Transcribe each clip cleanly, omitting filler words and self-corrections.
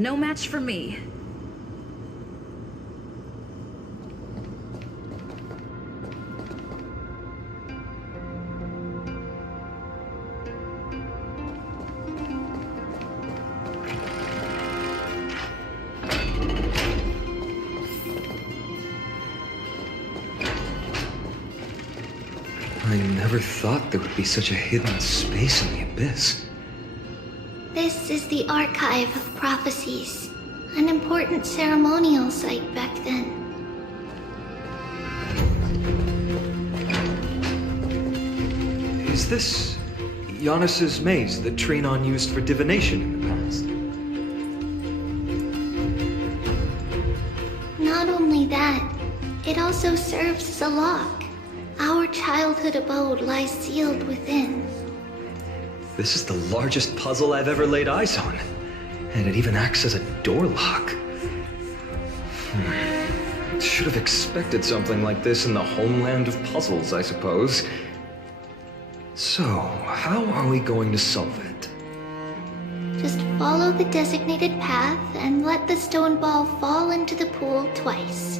No match for me. I never thought there would be such a hidden space in the Abyss. This is the Archive of Prophecies, an important ceremonial site back then. Is this Giannis's maze that Trinon used for divination in the past? Not only that, it also serves as a lock. Our childhood abode lies sealed within. This is the largest puzzle I've ever laid eyes on. And it even acts as a door lock. Should have expected something like this in the homeland of puzzles, I suppose. So, how are we going to solve it? Just follow the designated path and let the stone ball fall into the pool twice.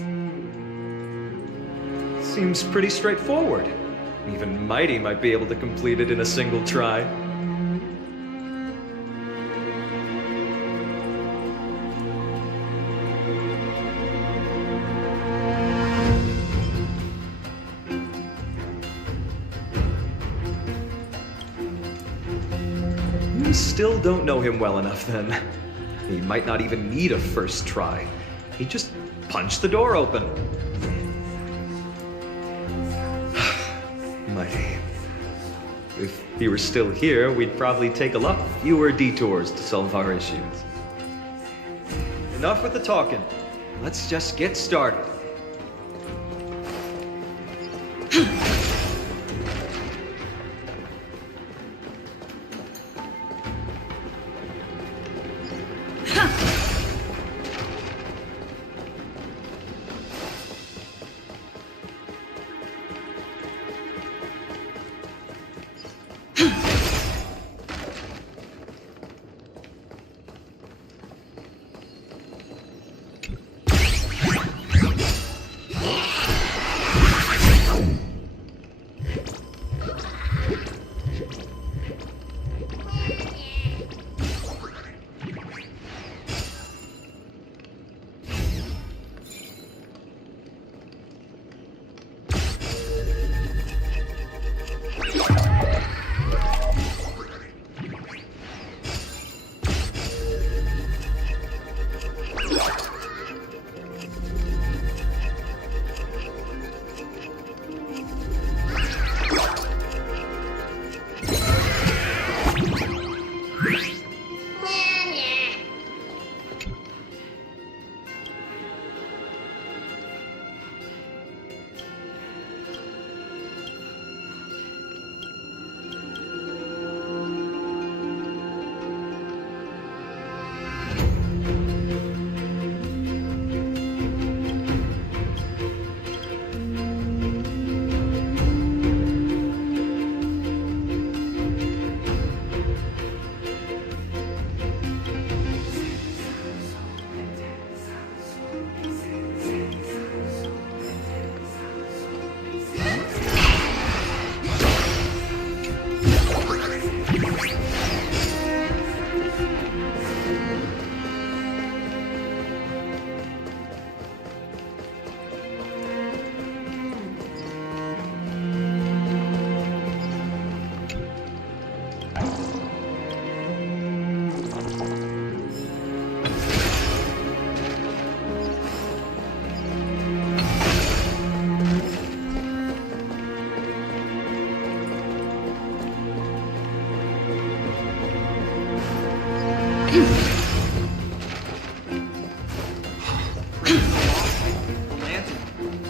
Seems pretty straightforward. Even Mighty might be able to complete it in a single try. You still don't know him well enough, then. He might not even need a first try. He just punched the door open. Mighty. If he were still here, we'd probably take a lot fewer detours to solve our issues. Enough with the talking. Let's just get started.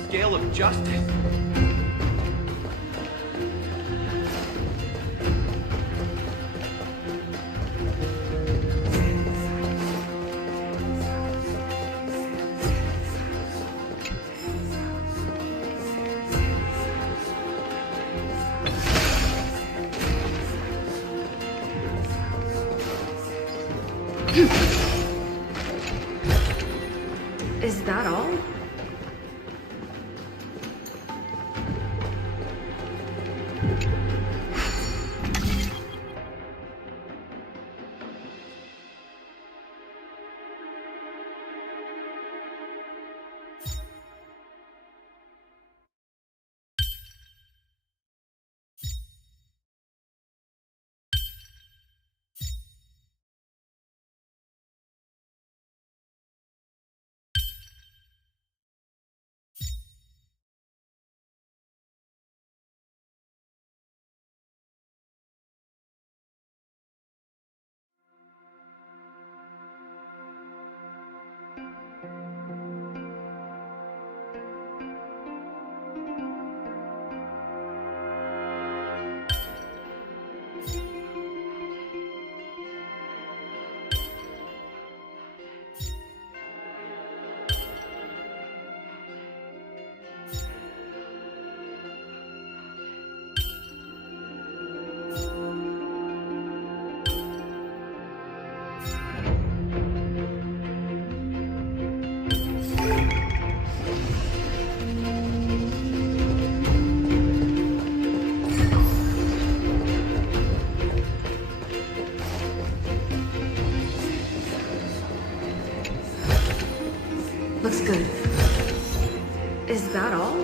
Scale of justice. Is that all? Looks good. Is that all?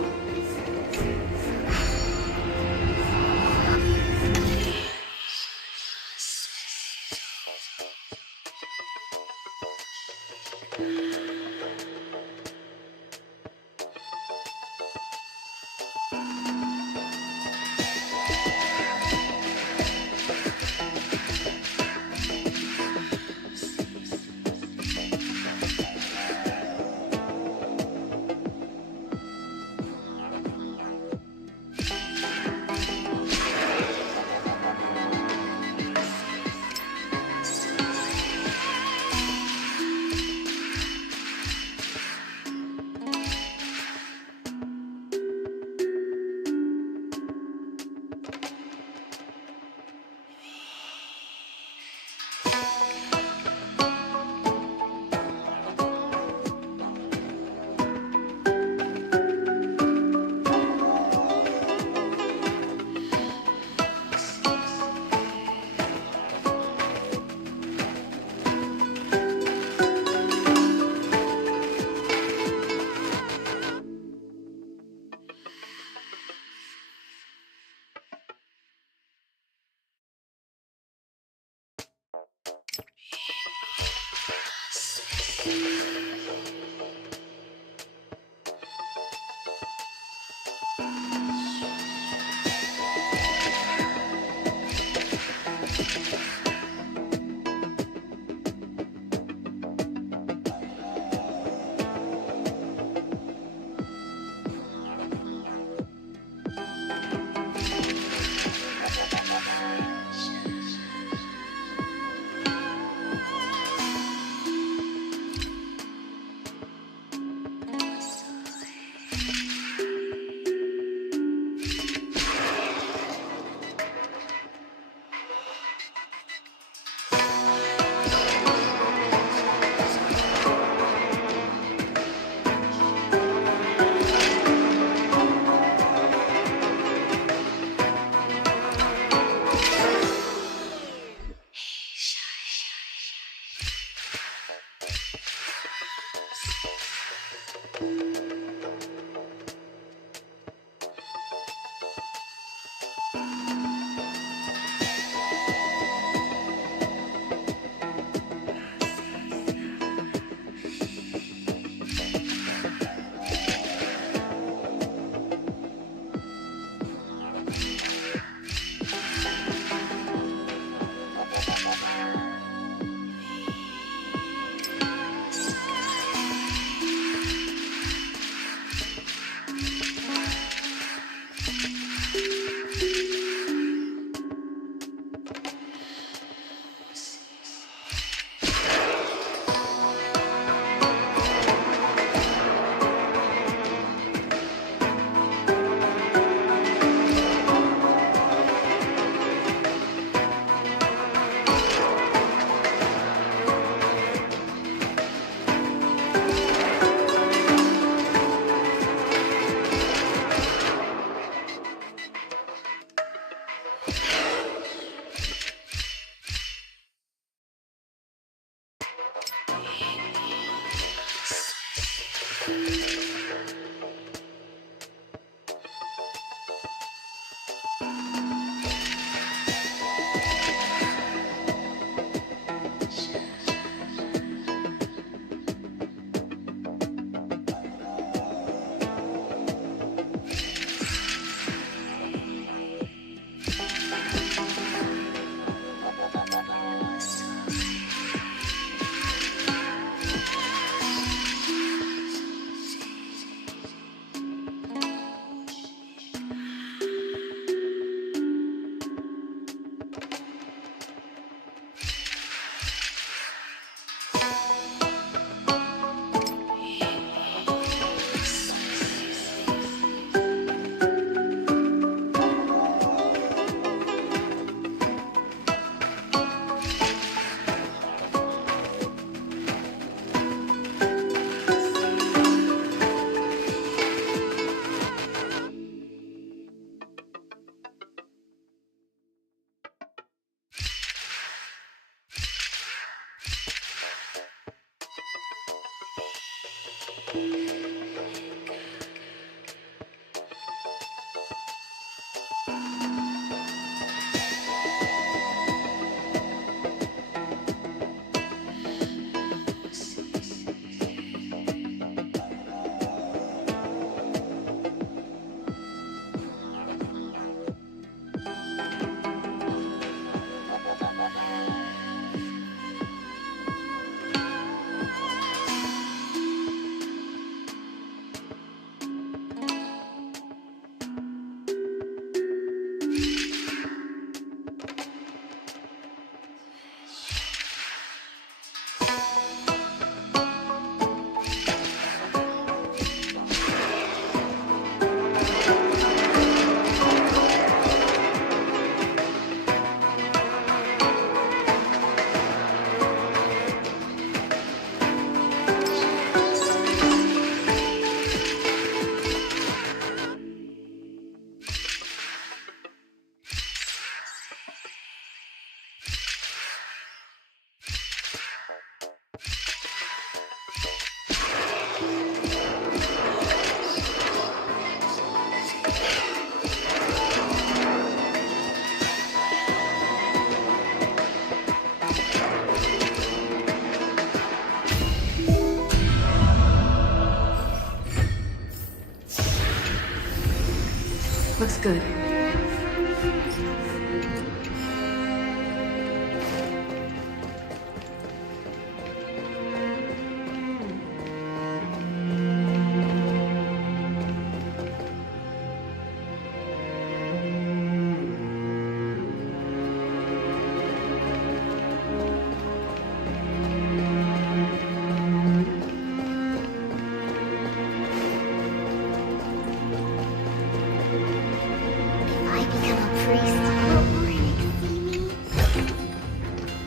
Looks good.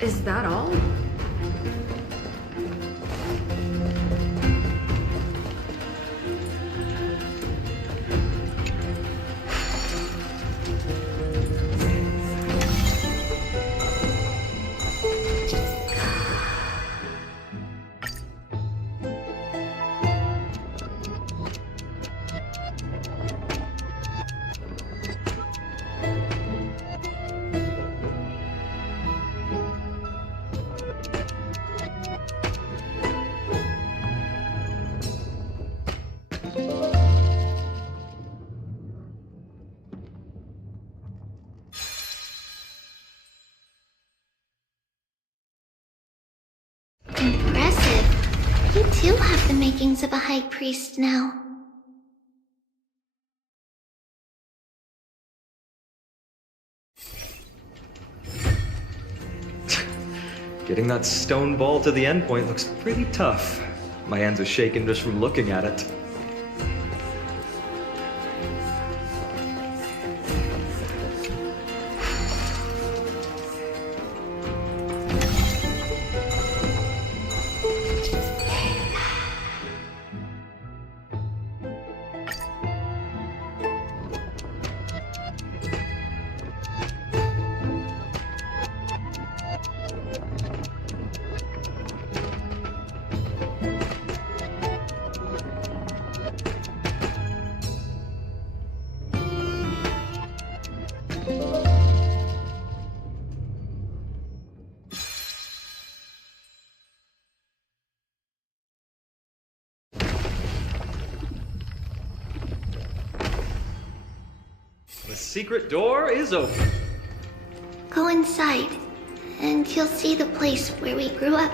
Is that all? Impressive. You too have the makings of a high priest now. Getting that stone ball to the endpoint looks pretty tough. My hands are shaking just from looking at it. secret door is open. Go inside, and you'll see the place where we grew up.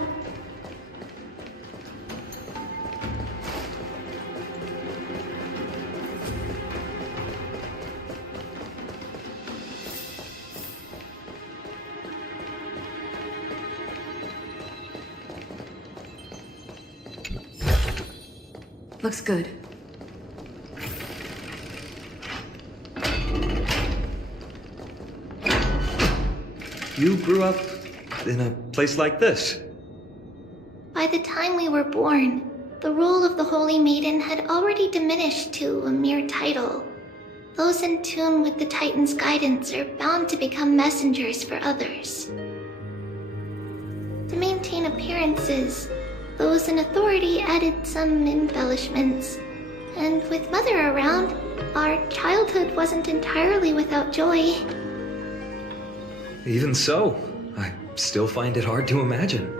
Looks good. You grew up in a place like this? By the time we were born, the role of the Holy Maiden had already diminished to a mere title. Those in tune with the Titan's guidance are bound to become messengers for others. To maintain appearances, those in authority added some embellishments. And with Mother around, our childhood wasn't entirely without joy. Even so, I still find it hard to imagine.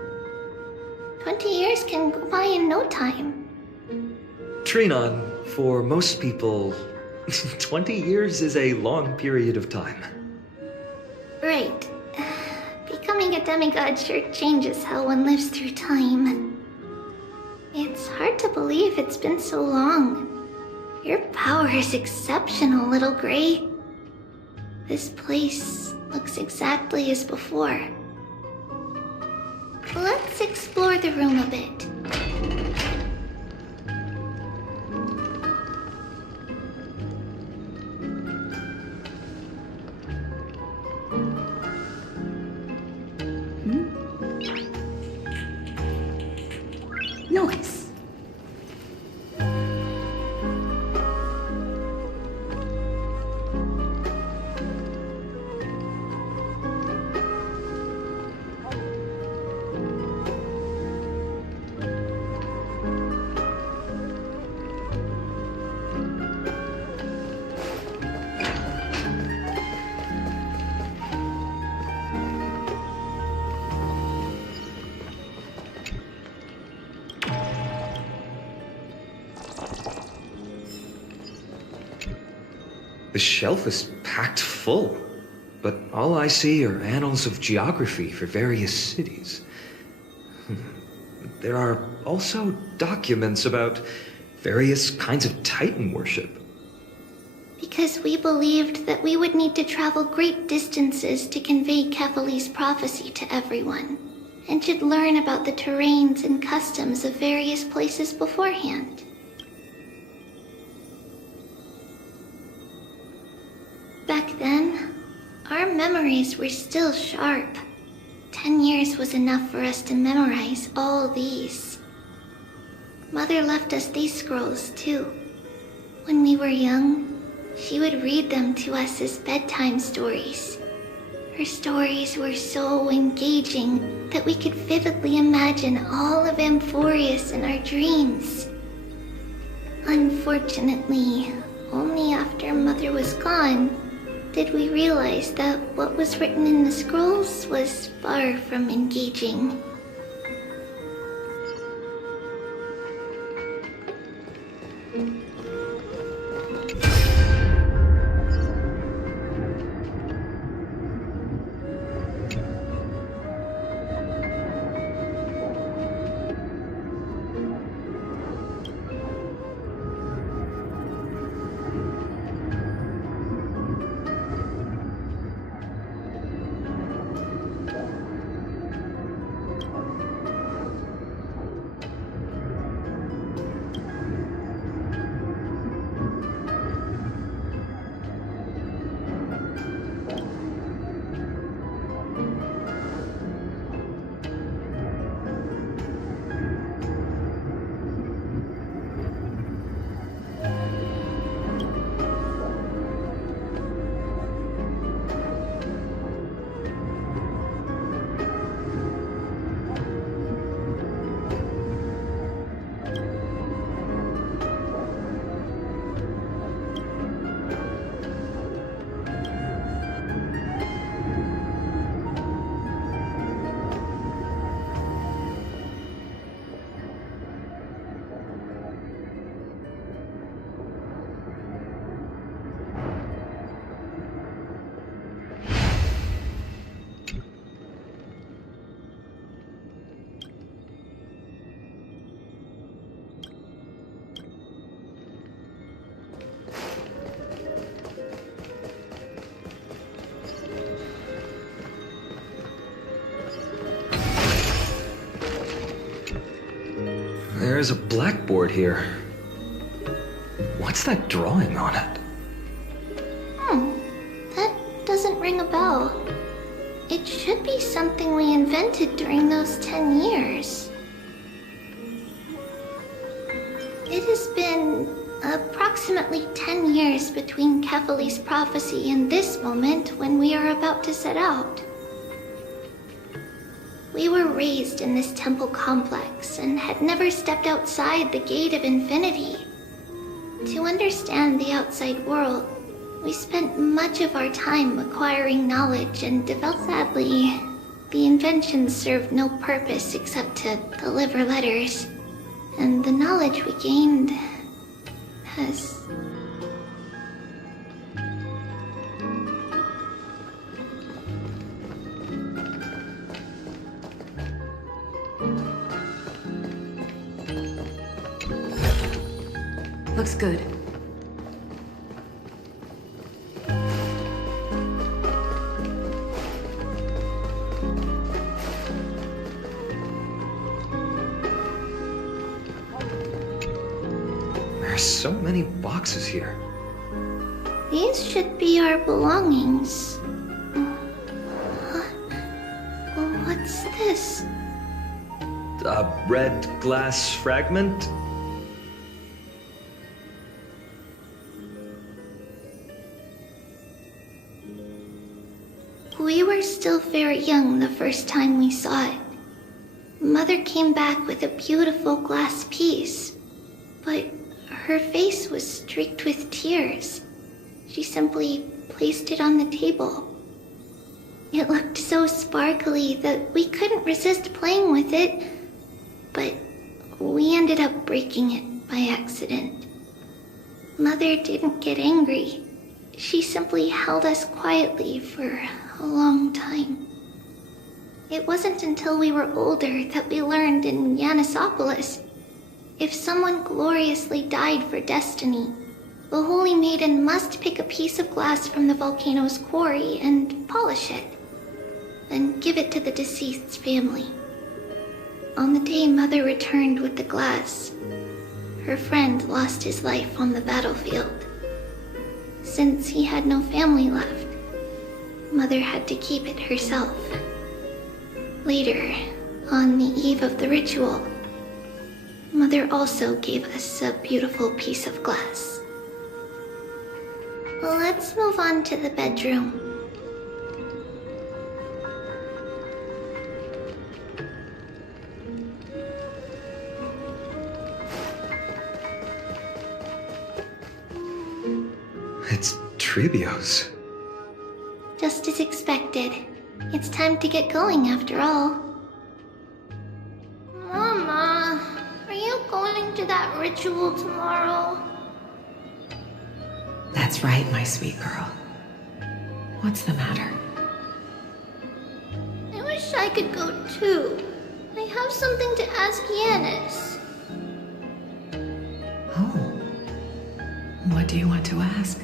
20 years can go by in no time. Trinon, for most people, 20 years is a long period of time. Right. Becoming a demigod sure changes how one lives through time. It's hard to believe it's been so long. Your power is exceptional, little Gray. This place looks exactly as before. Let's explore the room a bit. Nice. The shelf is packed full, but all I see are annals of geography for various cities. There are also documents about various kinds of Titan worship. Because we believed that we would need to travel great distances to convey Kefali's prophecy to everyone, and should learn about the terrains and customs of various places beforehand. Back then, our memories were still sharp. 10 years was enough for us to memorize all these. Mother left us these scrolls, too. When we were young, she would read them to us as bedtime stories. Her stories were so engaging that we could vividly imagine all of Amphorius in our dreams. Unfortunately, only after Mother was gone did we realize that what was written in the scrolls was far from engaging. there's a blackboard here. What's that drawing on it? That doesn't ring a bell. It should be something we invented during those 10 years. It has been approximately 10 years between Kefali's prophecy and this moment when we are about to set out. We were raised in this temple complex and had never stepped outside the gate of infinity. To understand the outside world, we spent much of our time acquiring knowledge and developed. Sadly, the inventions served no purpose except to deliver letters, and the knowledge we gained has... Looks good. There's so many boxes here. These should be our belongings. What's this? A red glass fragment? We were still very young the first time we saw it. Mother came back with a beautiful glass piece, but her face was streaked with tears. She simply placed it on the table. It looked so sparkly that we couldn't resist playing with it, but we ended up breaking it by accident. Mother didn't get angry. She simply held us quietly for a long time. It wasn't until we were older that we learned in Yanissopolis, if someone gloriously died for destiny, the Holy Maiden must pick a piece of glass from the volcano's quarry and polish it, then give it to the deceased's family. On the day Mother returned with the glass, her friend lost his life on the battlefield. Since he had no family left, Mother had to keep it herself. Later, on the eve of the ritual, Mother also gave us a beautiful piece of glass. Let's move on to the bedroom. It's Tribio's. Just as expected. It's time to get going after all. Mama, are you going to that ritual tomorrow? That's right, my sweet girl. What's the matter? I wish I could go too. I have something to ask Yanis. Oh. What do you want to ask?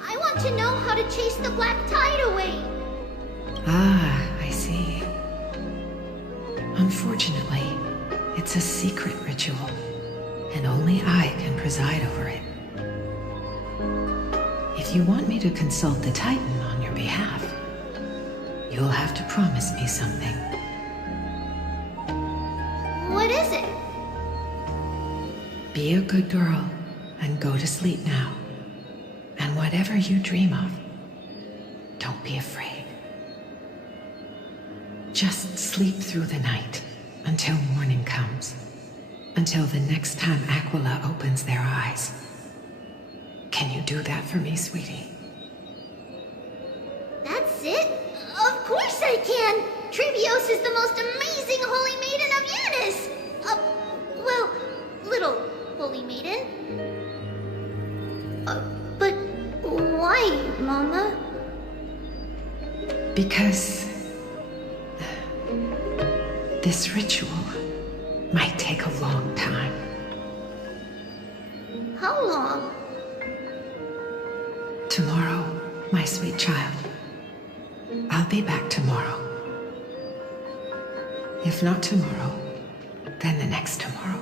I want to know how to chase the black tide away. Ah, I see. Unfortunately, it's a secret ritual, and only I can preside over it. If you want me to consult the Titan on your behalf, you'll have to promise me something. What is it? Be a good girl and go to sleep now. And whatever you dream of, don't be afraid. Just sleep through the night until morning comes. Until the next time Aquila opens their eyes. Can you do that for me, sweetie? That's it? Of course I can! Trivios is the most amazing Holy Maiden of Yanis! Well, little Holy Maiden. But why, Mama? Because this ritual might take a long time. How long? Tomorrow, my sweet child. I'll be back tomorrow. If not tomorrow, then the next tomorrow.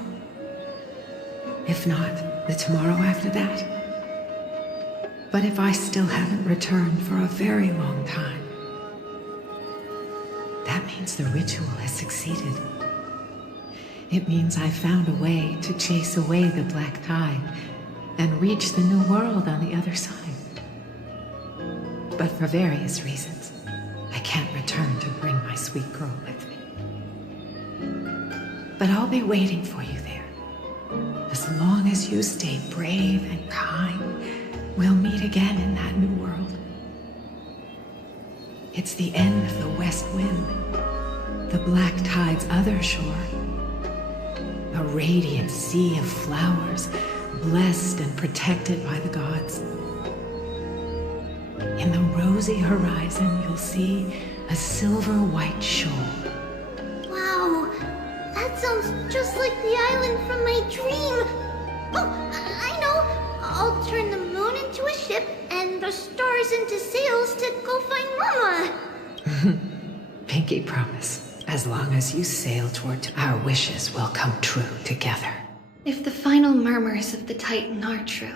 If not, the tomorrow after that. But if I still haven't returned for a very long time, that means the ritual has succeeded. It means I found a way to chase away the black tide and reach the new world on the other side. But for various reasons, I can't return to bring my sweet girl with me. But I'll be waiting for you there. As long as you stay brave and kind, we'll meet again in that new world. It's the end of the West Wind, the black tide's other shore. A radiant sea of flowers, blessed and protected by the gods. In the rosy horizon, you'll see a silver-white shoal. Wow, that sounds just like the island from my dream. Oh, I know. I'll turn the moon into a ship and the stars into sails to go find Mama. Pinky promise. As long as you sail toward our wishes will come true together. If the final murmurs of the Titan are true,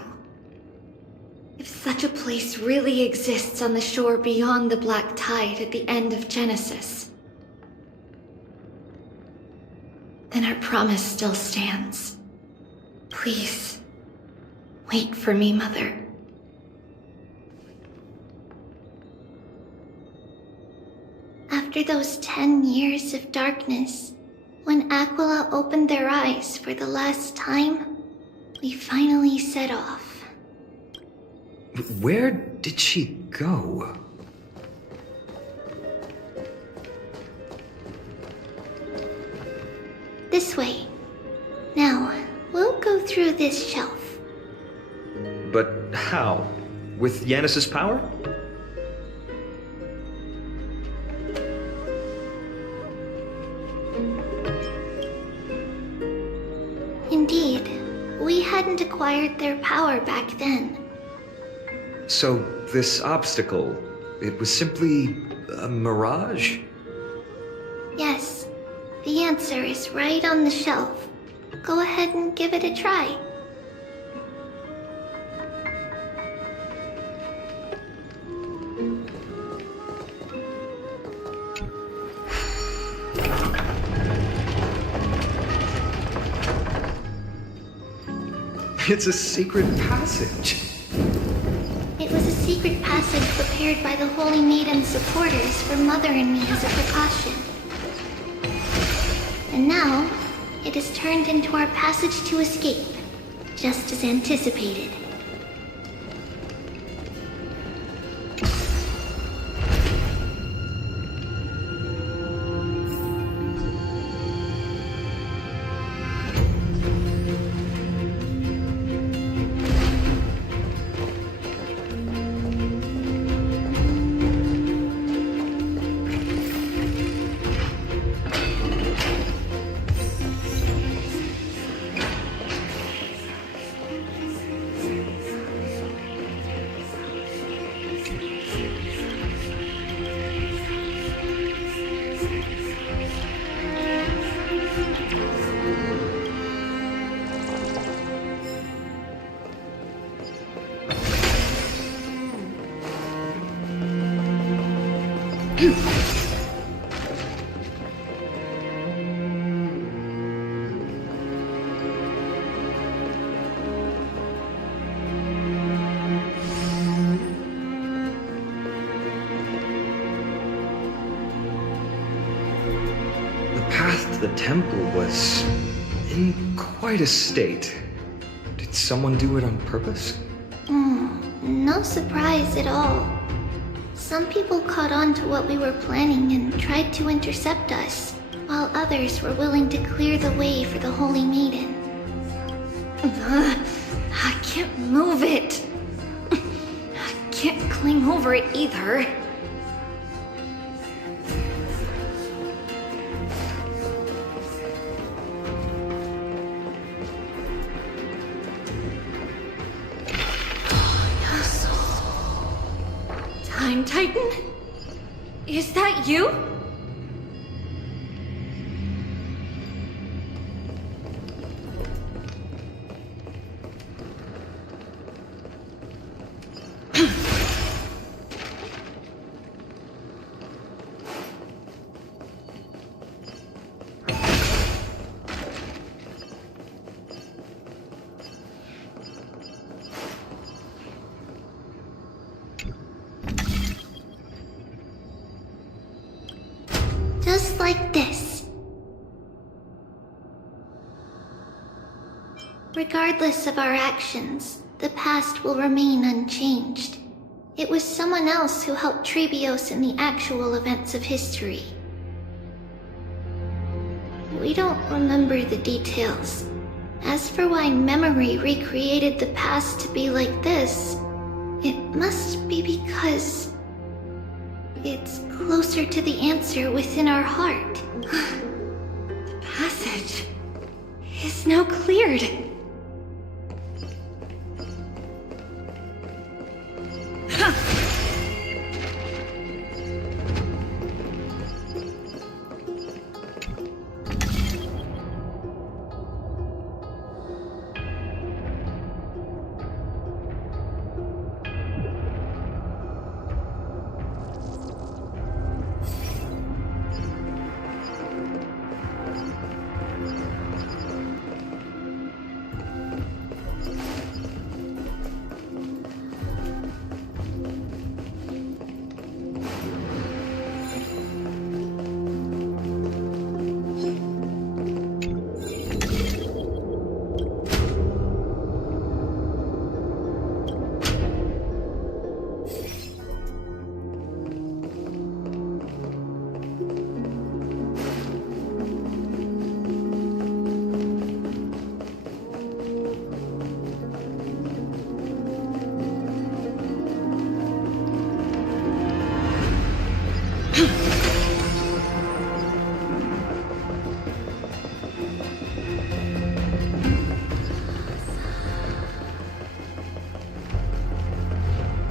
if such a place really exists on the shore beyond the black tide at the end of Genesis, then our promise still stands. Please, wait for me, Mother. After those 10 years of darkness, when Aquila opened their eyes for the last time, we finally set off. Where did she go? This way. Now, we'll go through this shelf. But how? With Yanis's power? Indeed, we hadn't acquired their power back then. So, this obstacle, it was simply a mirage? Yes, the answer is right on the shelf. Go ahead and give it a try. It's a secret passage. It was a secret passage prepared by the Holy Maiden's supporters for Mother and me as a precaution. And now, it is turned into our passage to escape, just as anticipated. The temple was in quite a state. Did someone do it on purpose? No surprise at all. Some people caught on to what we were planning and tried to intercept us, while others were willing to clear the way for the Holy Maiden. I can't move it. I can't cling over it either. Time Titan? Is that you? like this. Regardless of our actions, the past will remain unchanged. It was someone else who helped Trebios in the actual events of history. We don't remember the details. As for why memory recreated the past to be like this, it must be because it's closer to the answer within our heart. The passage is now cleared.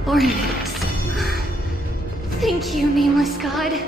Ornaments. Thank you, nameless god.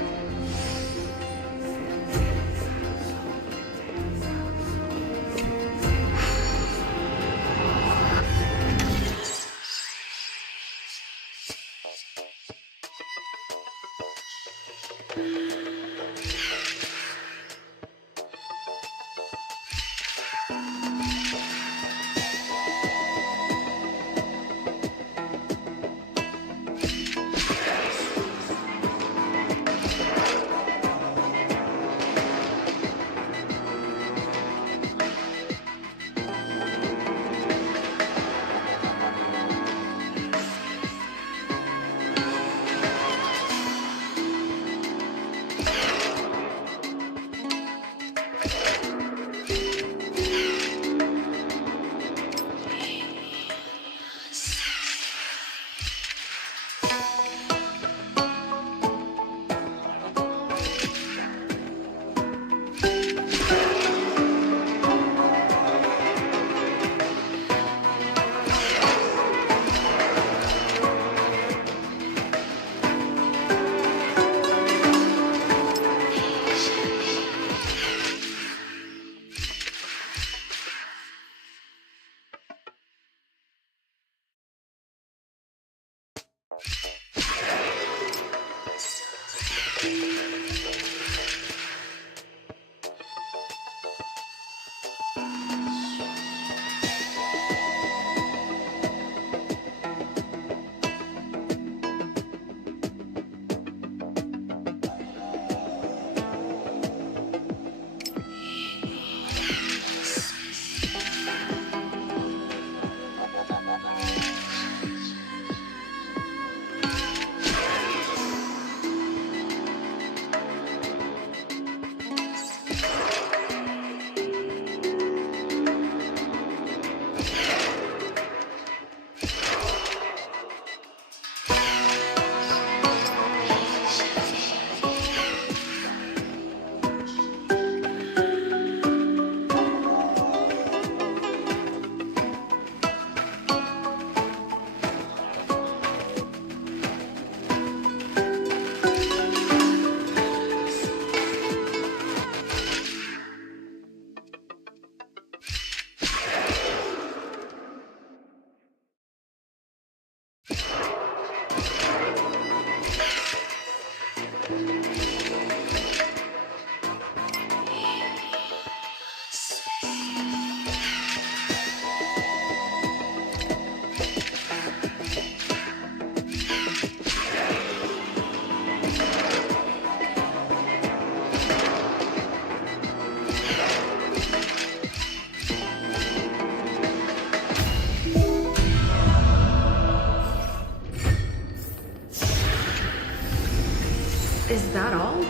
Is that all?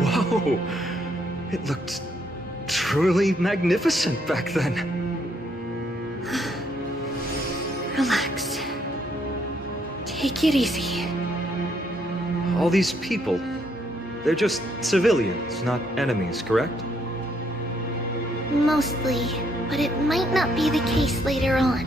Whoa! It looked truly magnificent back then. Relax. Take it easy. All these people, they're just civilians, not enemies, correct? Mostly, but it might not be the case later on.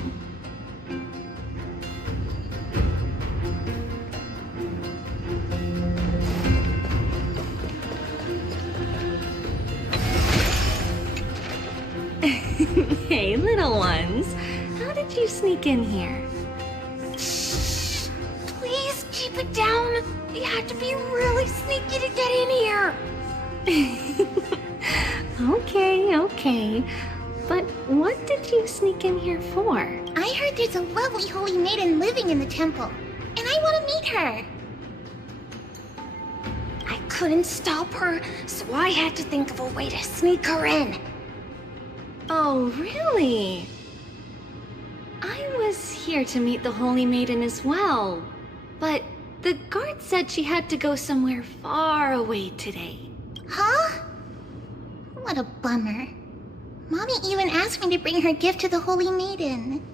Hey, little ones. How did you sneak in here? Please keep it down. You have to be really sneaky to get in here. Okay. But what did you sneak in here for? I heard there's a lovely holy maiden living in the temple, and I want to meet her. I couldn't stop her, so I had to think of a way to sneak her in. Oh, really? I was here to meet the Holy Maiden as well, but the guard said she had to go somewhere far away today. Huh? What a bummer. Mommy even asked me to bring her gift to the Holy Maiden.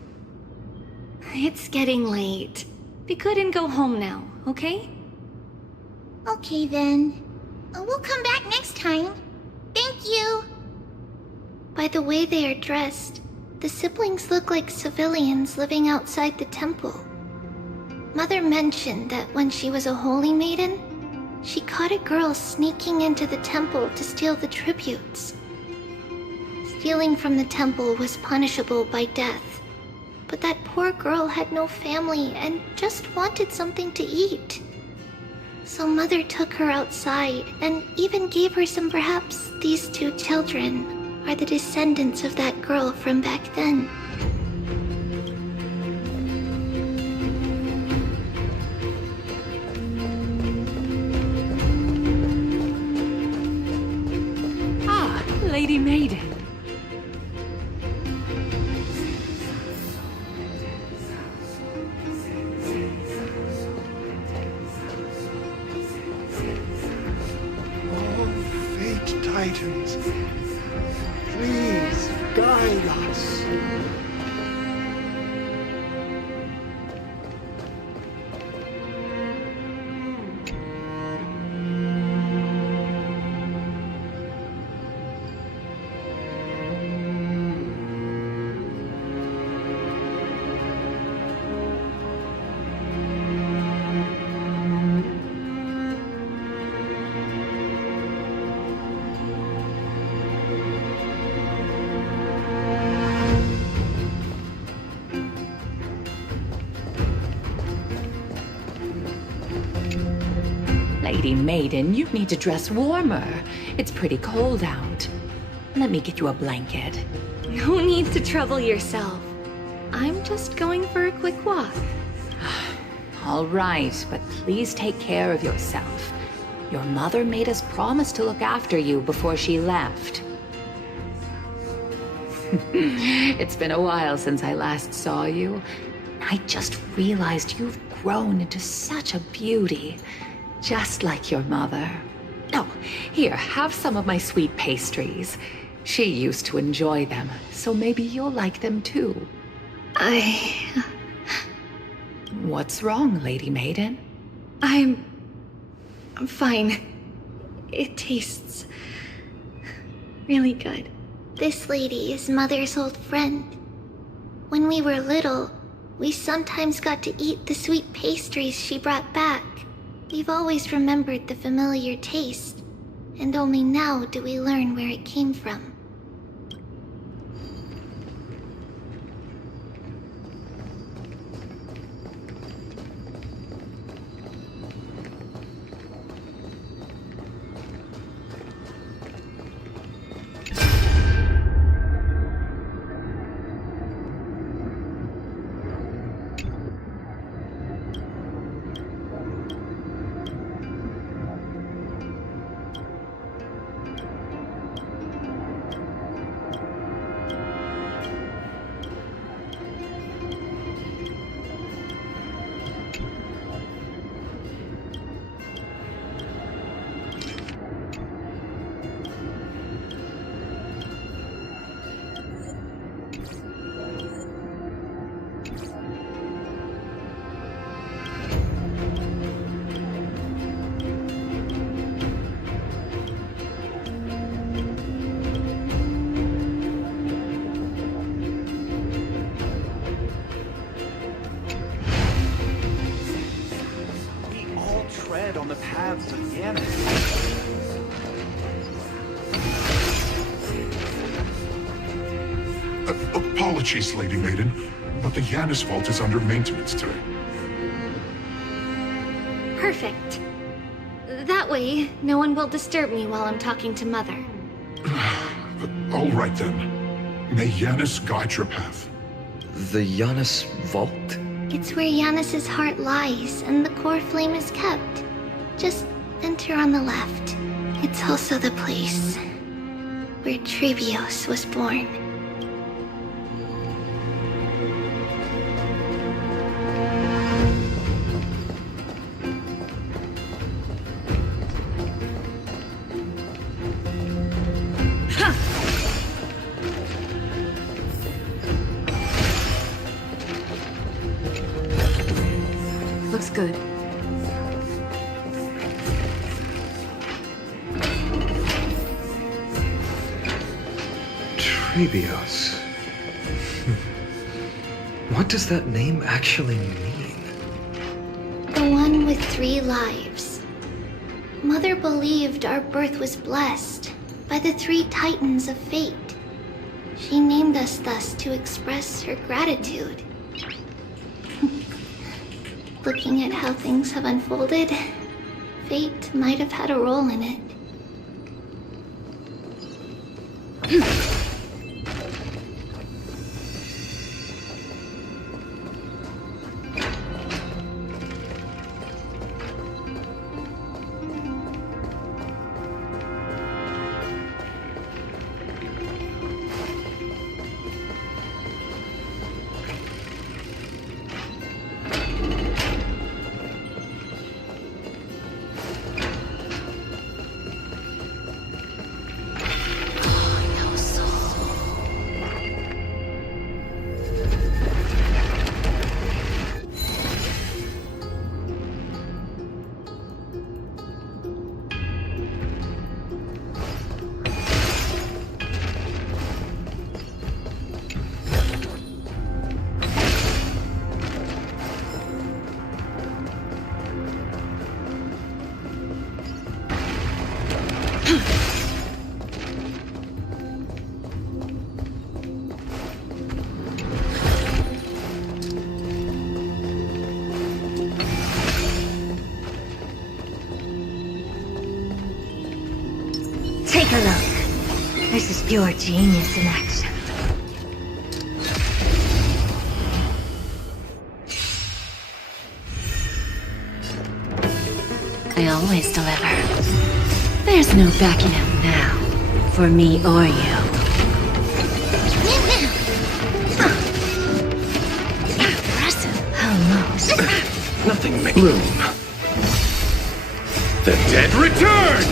It's getting late. We couldn't go home now, okay? Okay then. We'll come back next time. Thank you. By the way they are dressed, the siblings look like civilians living outside the temple. Mother mentioned that when she was a holy maiden, she caught a girl sneaking into the temple to steal the tributes. Stealing from the temple was punishable by death, but that poor girl had no family and just wanted something to eat. So Mother took her outside and even gave her some. Perhaps these two children are the descendants of that girl from back then. Ah, Lady Maiden. Oh, fate titans, please guide us. maiden, you need to dress warmer. It's pretty cold out. Let me get you a blanket. No need to trouble yourself. I'm just going for a quick walk. All right, but please take care of yourself. Your mother made us promise to look after you before she left. It's been a while since I last saw you. I just realized you've grown into such a beauty, just like your mother. Oh, here, have some of my sweet pastries. She used to enjoy them, so maybe you'll like them too. What's wrong, Lady Maiden? I'm fine. It tastes really good. This lady is Mother's old friend. When we were little, we sometimes got to eat the sweet pastries she brought back. We've always remembered the familiar taste, and only now do we learn where it came from. On the paths of Yanis. Apologies, Lady Maiden, but the Yanis vault is under maintenance today. Perfect. That way, no one will disturb me while I'm talking to Mother. All right then. May Yanis guide your path. The Yanis Vault? It's where Yanis's heart lies and the core flame is kept. Just enter on the left. It's also the place where Trebios was born. Looks good. Trebios. What does that name actually mean? The one with 3 lives. Mother believed our birth was blessed by the 3 titans of fate. She named us thus to express her gratitude. Looking at how things have unfolded, fate might have had a role in it. You're so Take a look. This is pure genius in action. I always deliver. There's no backing out now, for me or you. Impressive, almost. Nothing makes room. The dead return!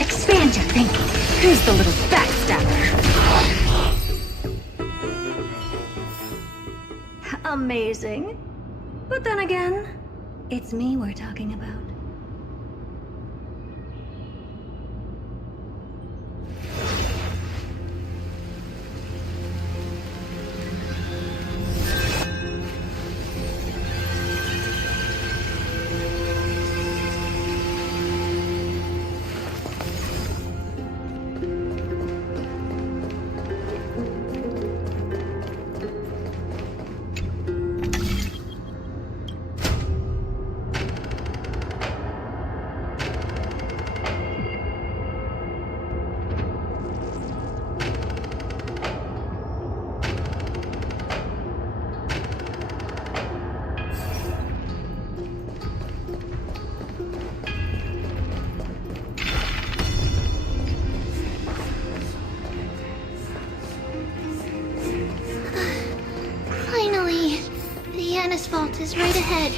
Expand your thinking. Who's the little backstabber? Amazing. But then again, it's me we're talking about. Finally, the Yanis vault is right ahead.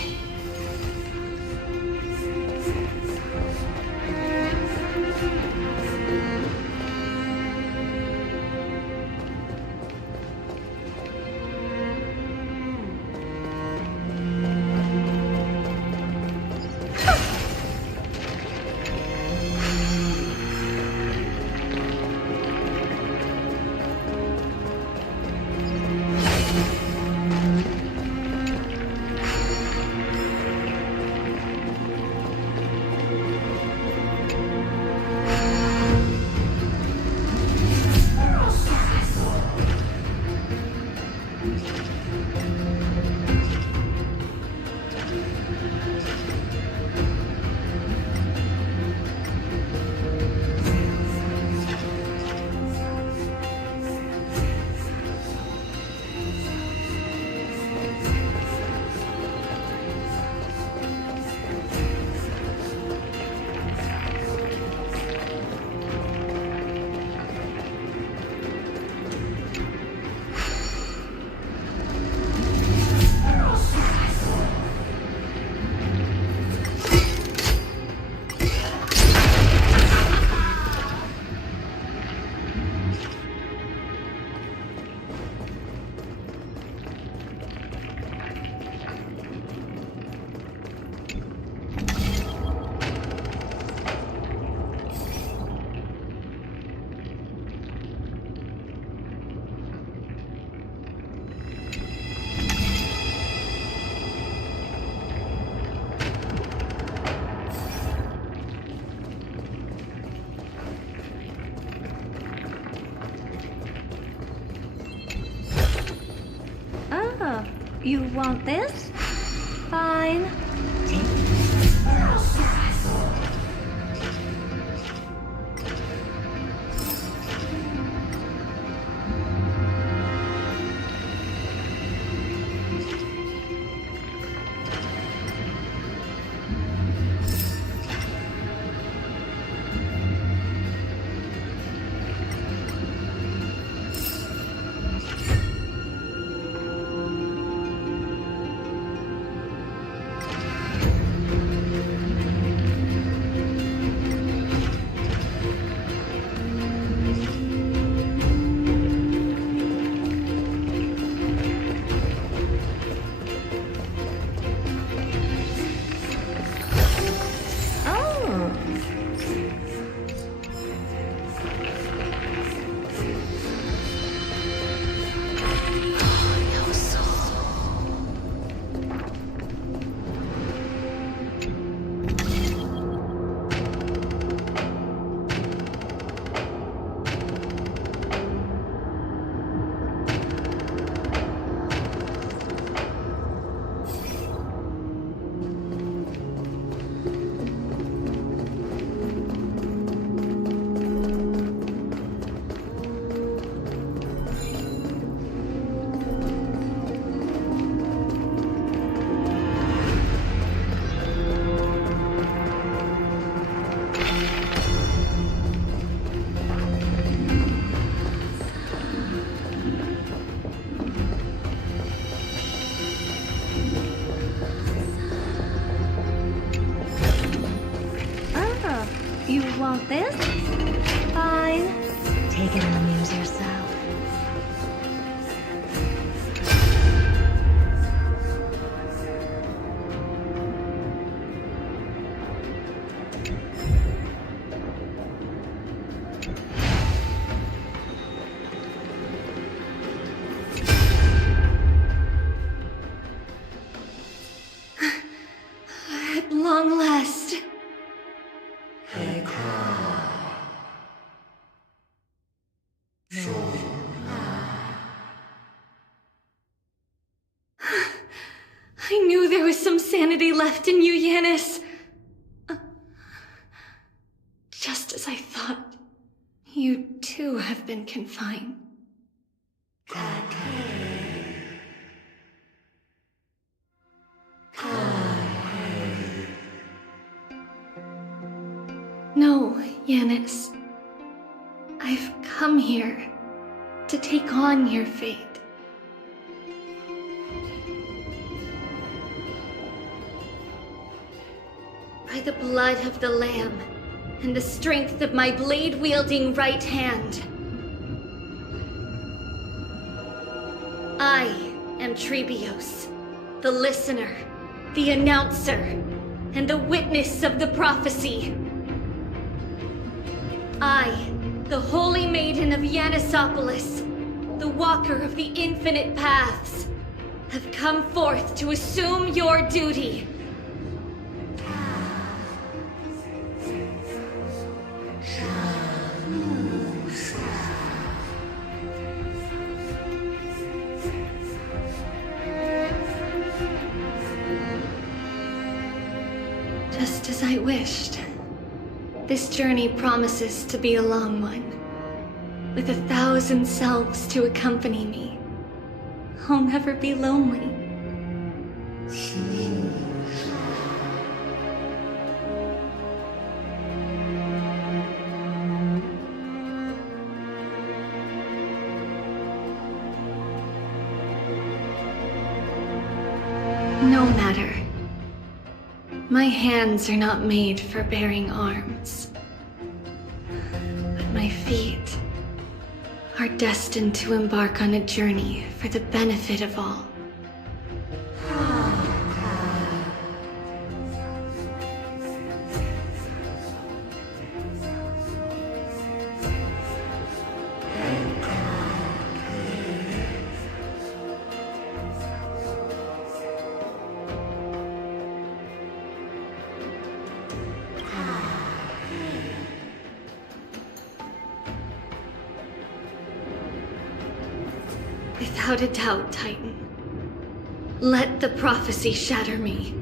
You want this? Fine. You want this? Fine. Take it and amuse yourself. At long last. I knew there was some sanity left in you, Yanis. Just as I thought, you too have been confined. No, Yanis. I've come here to take on your fate. By the blood of the Lamb and the strength of my blade-wielding right hand, I am Trebios, the listener, the announcer, and the witness of the prophecy. I, the Holy Maiden of Yanisopolis, the Walker of the Infinite Paths, have come forth to assume your duty. Just as I wished. This journey promises to be a long one, with 1,000 selves to accompany me. I'll never be lonely. No matter. My hands are not made for bearing arms. But my feet are destined to embark on a journey for the benefit of all. Without a doubt, Titan. Let the prophecy shatter me,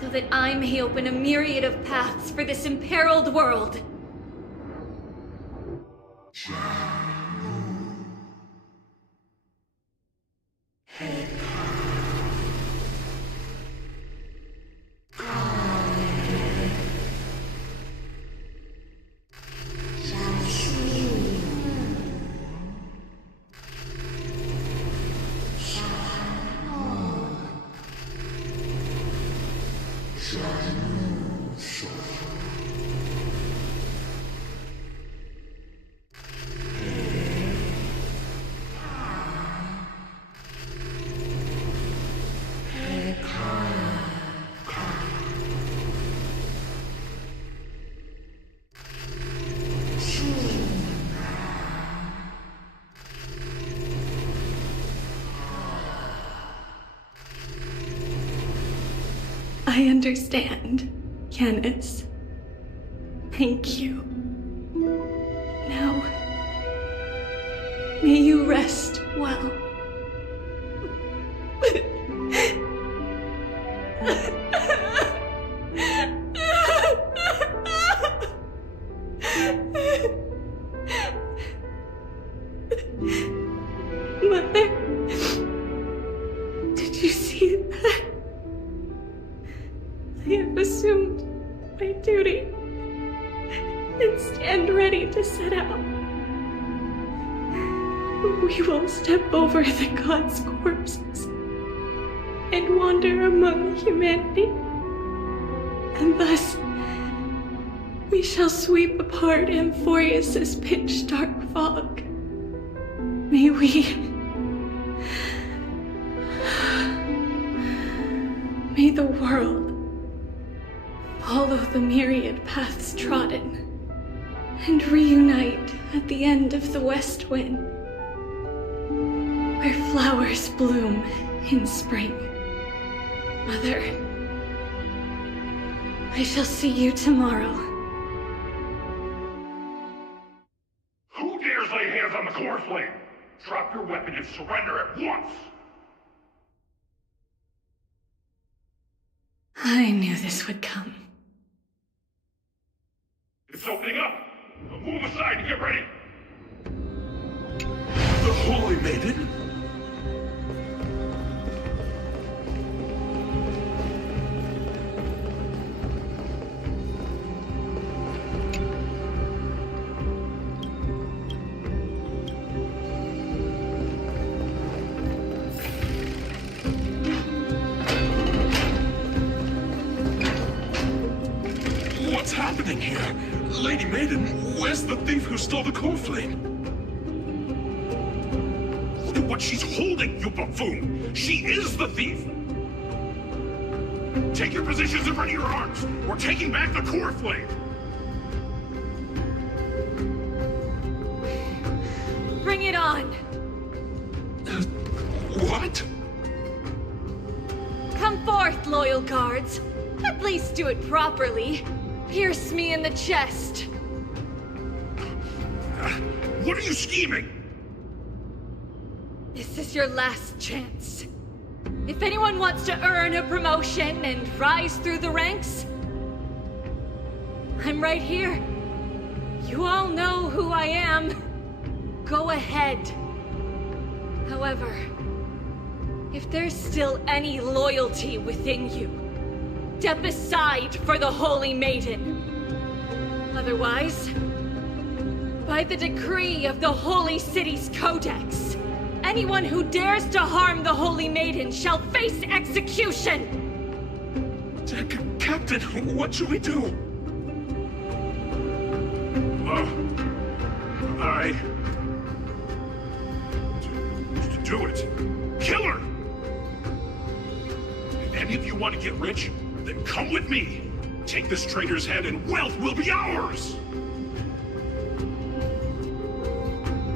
so that I may open a myriad of paths for this imperiled world. I understand, Yanis. Thank you. Now, may you rest well. Mother, did you see that? I have assumed my duty and stand ready to set out. We will step over the gods' corpses and wander among humanity. And thus, we shall sweep apart Amphorius's pitch-dark fog. May the world follow the myriad paths trodden and reunite at the end of the West Wind, where flowers bloom in spring. Mother, I shall see you tomorrow. Who dares lay hands on the core flame? Drop your weapon and surrender at once! I knew this would come. It's opening up! Move aside and get ready! The Holy Maiden? What's happening here? Lady Maiden, where's the thief who stole the core flame? Look at what she's holding, you buffoon! She is the thief! Take your positions and ready your arms! We're taking back the core flame! Bring it on! What? Come forth, loyal guards. At least do it properly. Pierce me in the chest. What are you scheming? This is your last chance. If anyone wants to earn a promotion and rise through the ranks, I'm right here. You all know who I am. Go ahead. However, if there's still any loyalty within you, step aside for the Holy Maiden. Otherwise, by the decree of the Holy City's Codex, anyone who dares to harm the Holy Maiden shall face execution! Captain, what should we do? Do it! Kill her! If any of you want to get rich, then come with me! Take this traitor's head and wealth will be ours!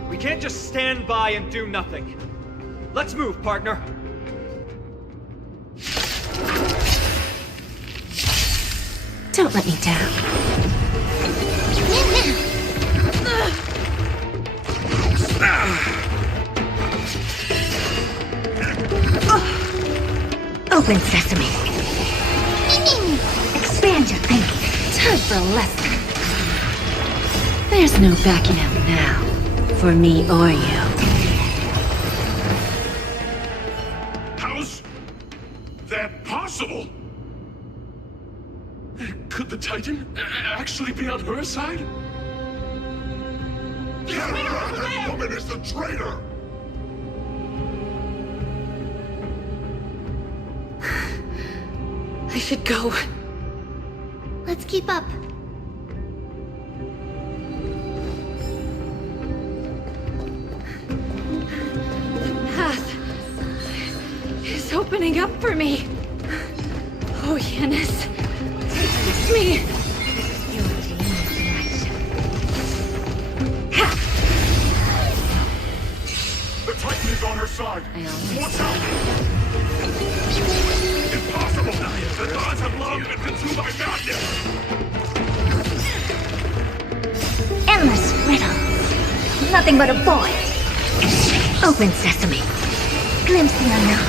We can't just stand by and do nothing. Let's move, partner. Don't let me down. Open sesame. Expand your thinking. Time for a lesson. There's no backing out now, for me or you. How's that possible? Could the Titan actually be on her side? That woman is the traitor! I should go. Let's keep up. The path is opening up for me. Oh, Yanis, it's me. The Titan is on her side! Watch out! Impossible! The gods have long been consumed by madness! Endless riddles. Nothing but a void. Open sesame. Glimpse the unknown.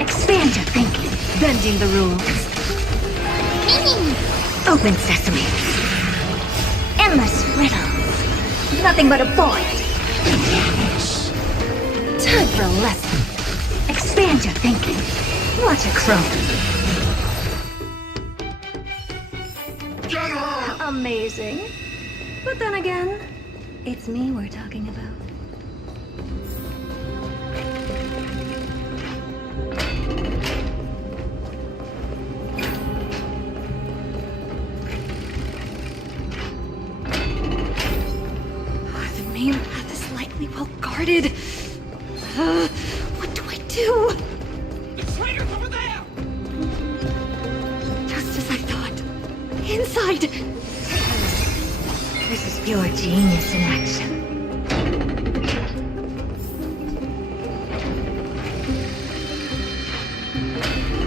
Expand your thinking. Bending the rules. Open sesame. Endless riddles. Nothing but a void. Time for a lesson. Expand your thinking. Watch it grow. Get her! Amazing. But then again, it's me we're talking about. started. What do I do? The traitor's over there! Just as I thought. Inside! This is pure genius in action.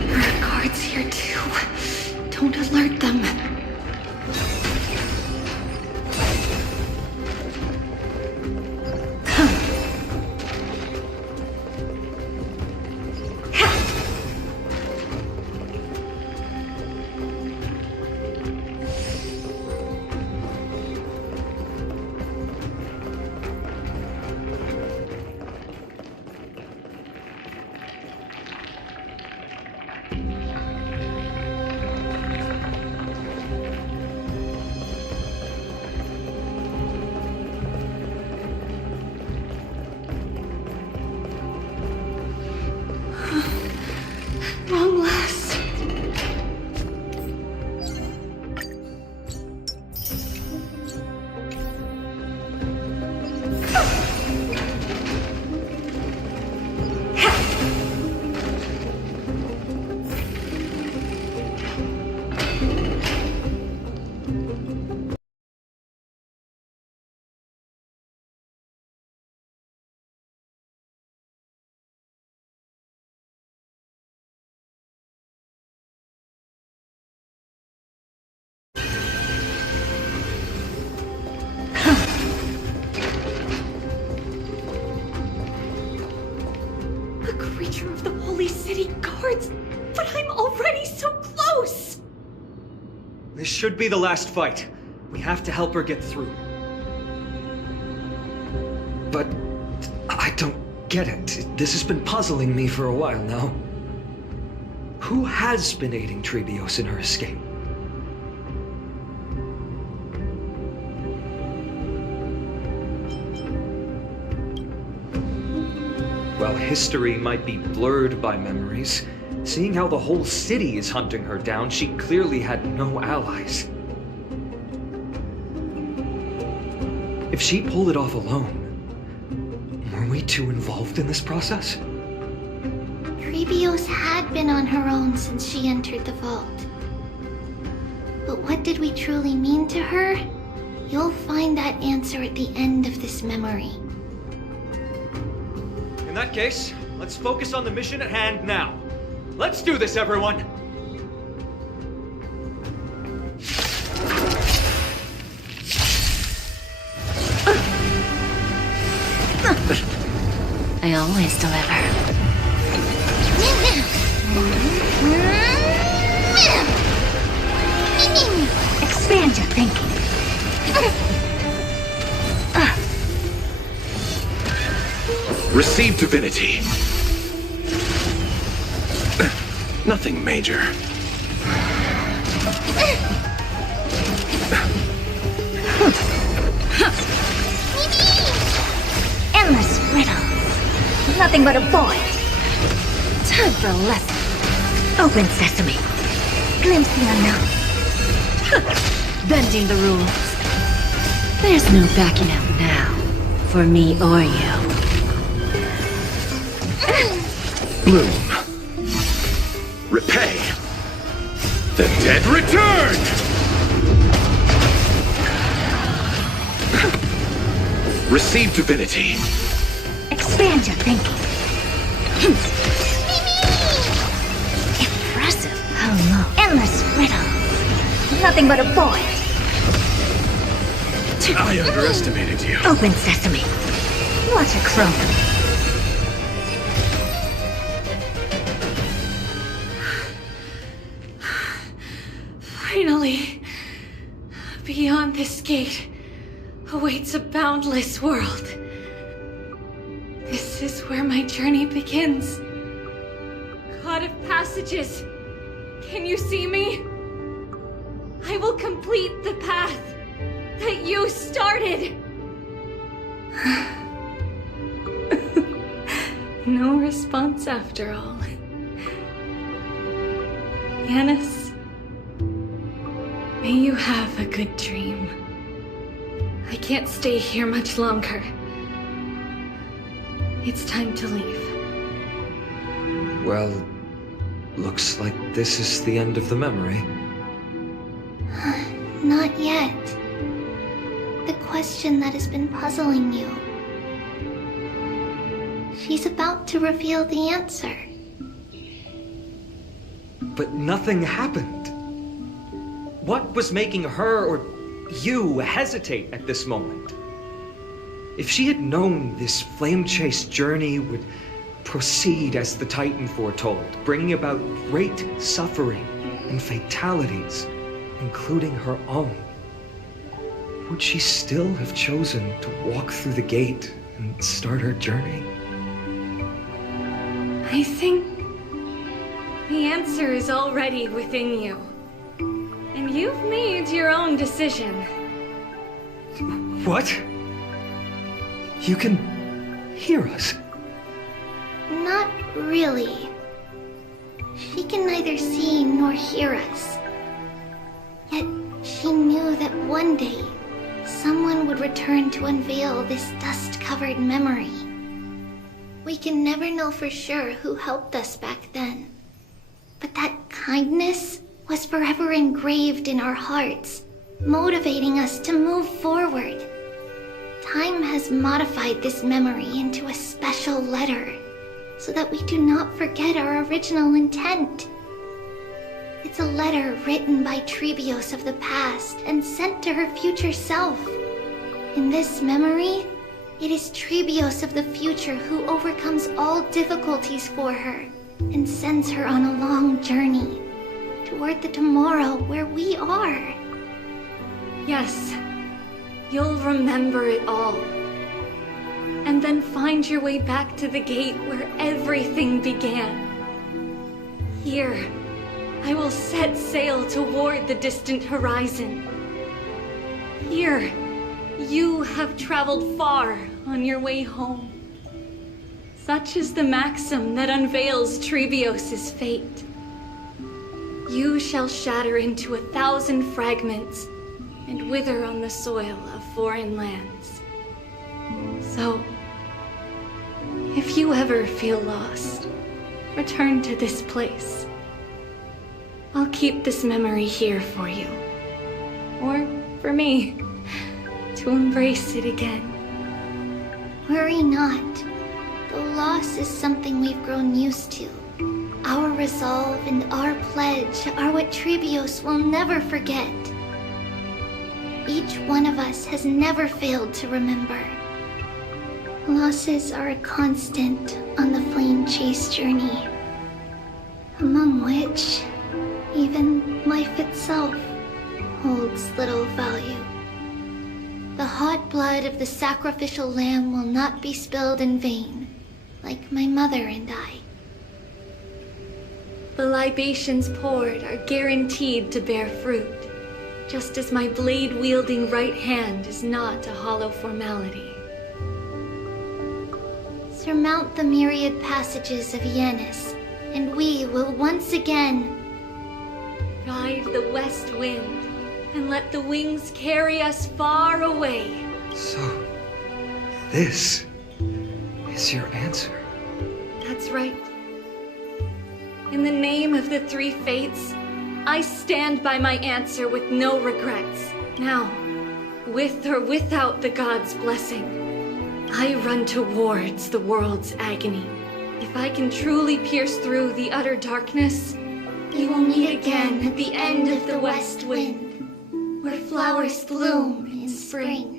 There are guards here too. Don't alert them. Long last. A creature of the Holy City Guards, but I'm already so close! This should be the last fight. We have to help her get through. But I don't get it. This has been puzzling me for a while now. Who has been aiding Trebios in her escape? While history might be blurred by memories, seeing how the whole city is hunting her down, she clearly had no allies. If she pulled it off alone, were we too involved in this process? Trebios had been on her own since she entered the vault. But what did we truly mean to her? You'll find that answer at the end of this memory. In that case, let's focus on the mission at hand now. Let's do this, everyone! I always deliver. Expand your thinking. Receive divinity. Nothing major. Endless riddles. Nothing but a void. Time for a lesson. Open sesame. Glimpse the unknown. Bending the rules. There's no backing out now. For me or you. Bloom. Repay. The dead return! Receive divinity. Expand your thinking. Impressive. How long? Endless riddles. Nothing but a void. I underestimated you. Open sesame. Watch it chrome. Finally, beyond this gate awaits a boundless world. This is where my journey begins. God of Passages, can you see me? I will complete the path that you started. No response after all. Yanis, may you have a good dream. I can't stay here much longer. It's time to leave. Well, looks like this is the end of the memory. Not yet. The question that has been puzzling you. She's about to reveal the answer. But nothing happened. What was making her or you hesitate at this moment? If she had known this flame chase journey would proceed as the Titan foretold, bringing about great suffering and fatalities, including her own, would she still have chosen to walk through the gate and start her journey? I think the answer is already within you. And you've made your own decision. What? You can hear us? Not really. She can neither see nor hear us. Yet she knew that one day, someone would return to unveil this dust-covered memory. We can never know for sure who helped us back then. But that kindness was forever engraved in our hearts, motivating us to move forward. Time has modified this memory into a special letter, so that we do not forget our original intent. It's a letter written by Trebios of the past and sent to her future self. In this memory, it is Trebios of the future who overcomes all difficulties for her and sends her on a long journey toward the tomorrow where we are. Yes, you'll remember it all. And then find your way back to the gate where everything began. Here, I will set sail toward the distant horizon. Here, you have traveled far on your way home. Such is the maxim that unveils Trebios' fate. You shall shatter into 1,000 fragments and wither on the soil of foreign lands. So, if you ever feel lost, return to this place. I'll keep this memory here for you. Or for me, to embrace it again. Worry not. The loss is something we've grown used to. Our resolve and our pledge are what Trebios will never forget. Each one of us has never failed to remember. Losses are a constant on the flame chase journey, among which even life itself holds little value. The hot blood of the sacrificial lamb will not be spilled in vain, like my mother and I. The libations poured are guaranteed to bear fruit, just as my blade-wielding right hand is not a hollow formality. Surmount the myriad passages of Yanis, and we will once again ride the west wind and let the wings carry us far away. So, this is your answer. That's right. In the name of the three fates, I stand by my answer with no regrets. Now, with or without the gods' blessing, I run towards the world's agony. If I can truly pierce through the utter darkness, we will meet again at the end of the west wind, where flowers bloom in spring.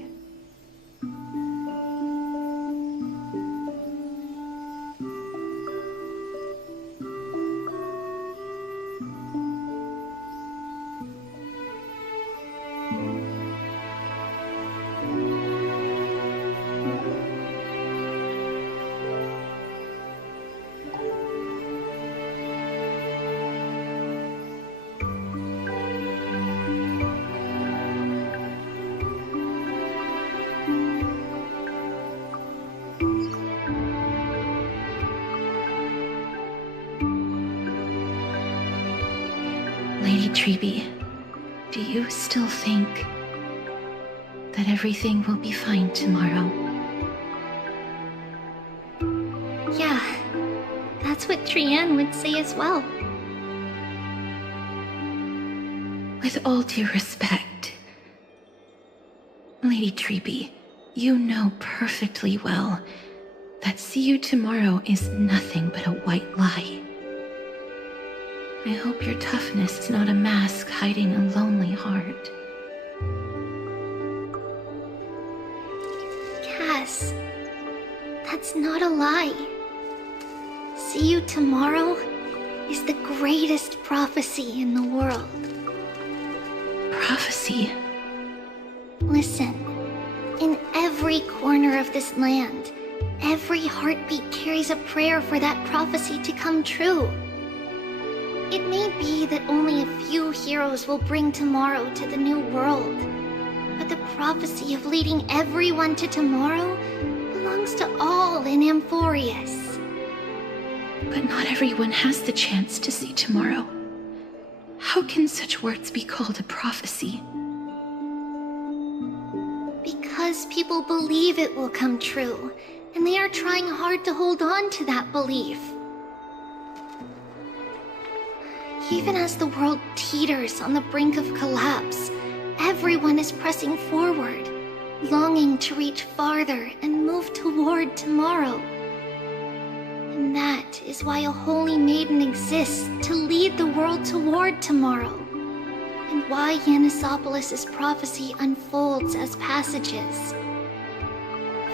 Lady Trebi, do you still think that everything will be fine tomorrow? That's what Trianne would say as well. With all due respect, Lady Treeby, you know perfectly well that see you tomorrow is nothing but a white lie. I hope your toughness is not a mask hiding a lonely heart. Cass, that's not a lie. See you tomorrow is the greatest prophecy in the world. Prophecy? Listen, in every corner of this land, every heartbeat carries a prayer for that prophecy to come true. It may be that only a few heroes will bring tomorrow to the new world, but the prophecy of leading everyone to tomorrow belongs to all in Amphorius. But not everyone has the chance to see tomorrow. How can such words be called a prophecy? Because people believe it will come true, and they are trying hard to hold on to that belief. Even as the world teeters on the brink of collapse, everyone is pressing forward, longing to reach farther and move toward tomorrow. And that is why a holy maiden exists to lead the world toward tomorrow, and why Yanisopolis' prophecy unfolds as passages.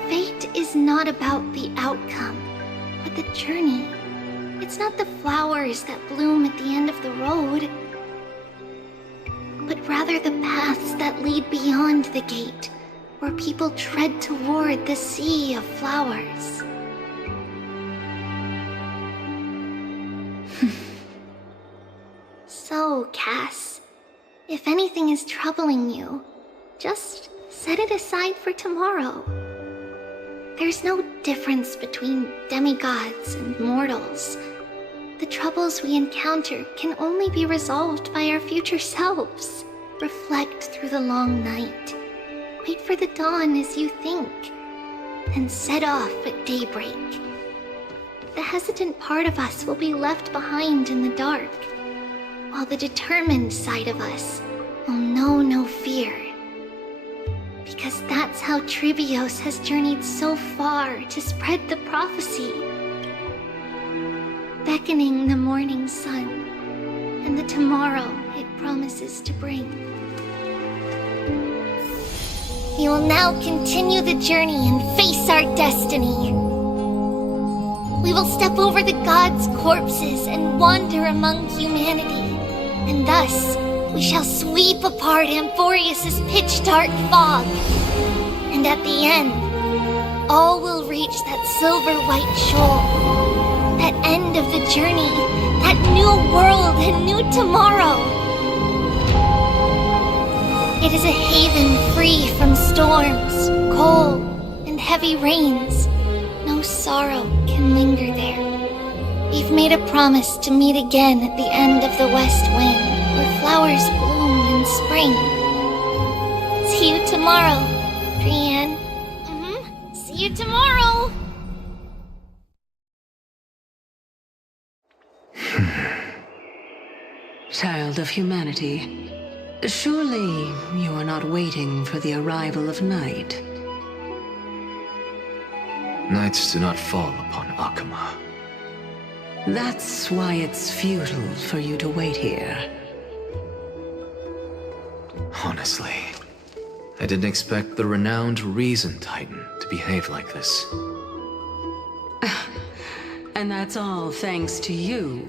Fate is not about the outcome, but the journey. It's not the flowers that bloom at the end of the road, but rather the paths that lead beyond the gate, where people tread toward the sea of flowers. So, Cass, if anything is troubling you, just set it aside for tomorrow. There's no difference between demigods and mortals. The troubles we encounter can only be resolved by our future selves. Reflect through the long night. Wait for the dawn as you think. Then set off at daybreak. The hesitant part of us will be left behind in the dark, while the determined side of us will know no fear. Because that's how Tribios has journeyed so far to spread the prophecy. Beckoning the morning sun, and the tomorrow it promises to bring. We will now continue the journey and face our destiny. We will step over the gods' corpses and wander among humanity, and thus we shall sweep apart Amphorius' pitch-dark fog. And at the end, all will reach that silver-white shoal. That end of the journey, that new world and new tomorrow. It is a haven free from storms, cold, and heavy rains. No sorrow can linger there. We've made a promise to meet again at the end of the west wind, where flowers bloom in spring. See you tomorrow, Trianne. See you tomorrow! Child of humanity, surely you are not waiting for the arrival of night. Nights do not fall upon Akama. That's why it's futile for you to wait here. Honestly, I didn't expect the renowned Reason Titan to behave like this. And that's all thanks to you.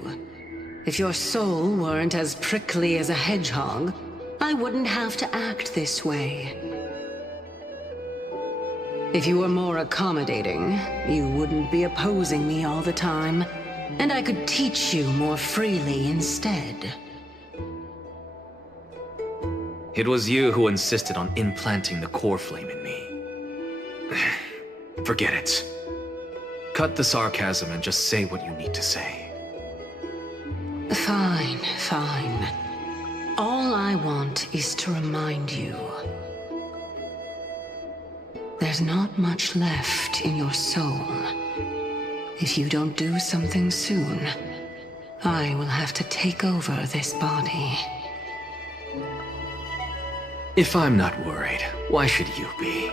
If your soul weren't as prickly as a hedgehog, I wouldn't have to act this way. If you were more accommodating, you wouldn't be opposing me all the time, and I could teach you more freely instead. It was you who insisted on implanting the core flame in me. Forget it. Cut the sarcasm and just say what you need to say. Fine, fine. All I want is to remind you. There's not much left in your soul. If you don't do something soon, I will have to take over this body. If I'm not worried, why should you be?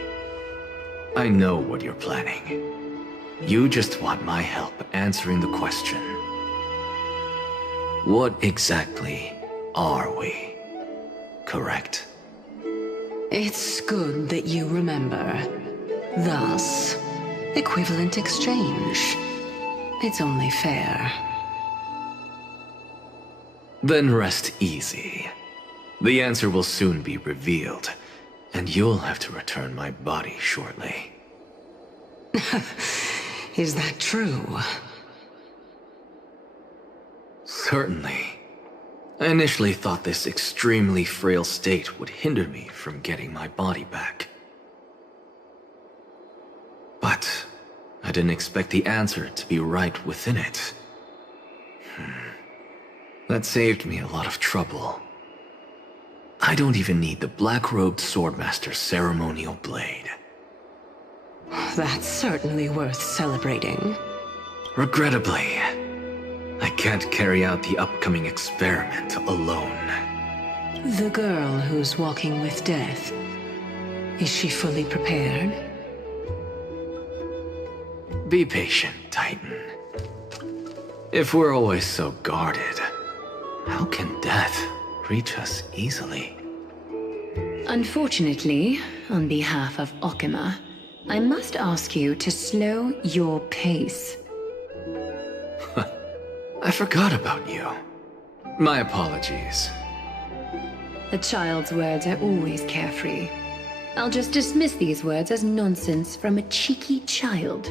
I know what you're planning. You just want my help answering the question. What exactly are we? Correct? It's good that you remember. Thus, equivalent exchange. It's only fair. Then rest easy. The answer will soon be revealed, and you'll have to return my body shortly. Is that true? Certainly. I initially thought this extremely frail state would hinder me from getting my body back. But I didn't expect the answer to be right within it. That saved me a lot of trouble. I don't even need the black-robed swordmaster's ceremonial blade. That's certainly worth celebrating. Regrettably, I can't carry out the upcoming experiment alone. The girl who's walking with death, is she fully prepared? Be patient, Titan. If we're always so guarded, how can death reach us easily? Unfortunately, on behalf of Okima, I must ask you to slow your pace. I forgot about you. My apologies. A child's words are always carefree. I'll just dismiss these words as nonsense from a cheeky child.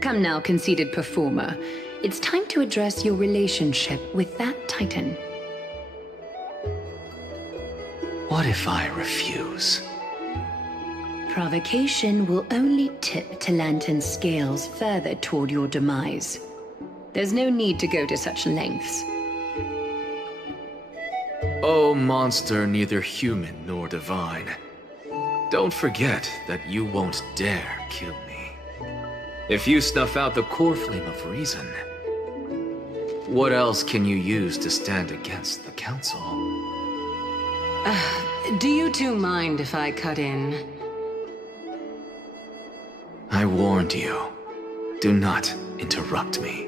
Come now, conceited performer. It's time to address your relationship with that Titan. What if I refuse? Provocation will only tip Talantan's scales further toward your demise. There's no need to go to such lengths. Oh, monster neither human nor divine. Don't forget that you won't dare kill me. If you snuff out the core flame of reason, what else can you use to stand against the Council? Do you two mind if I cut in? I warned you. Do not interrupt me.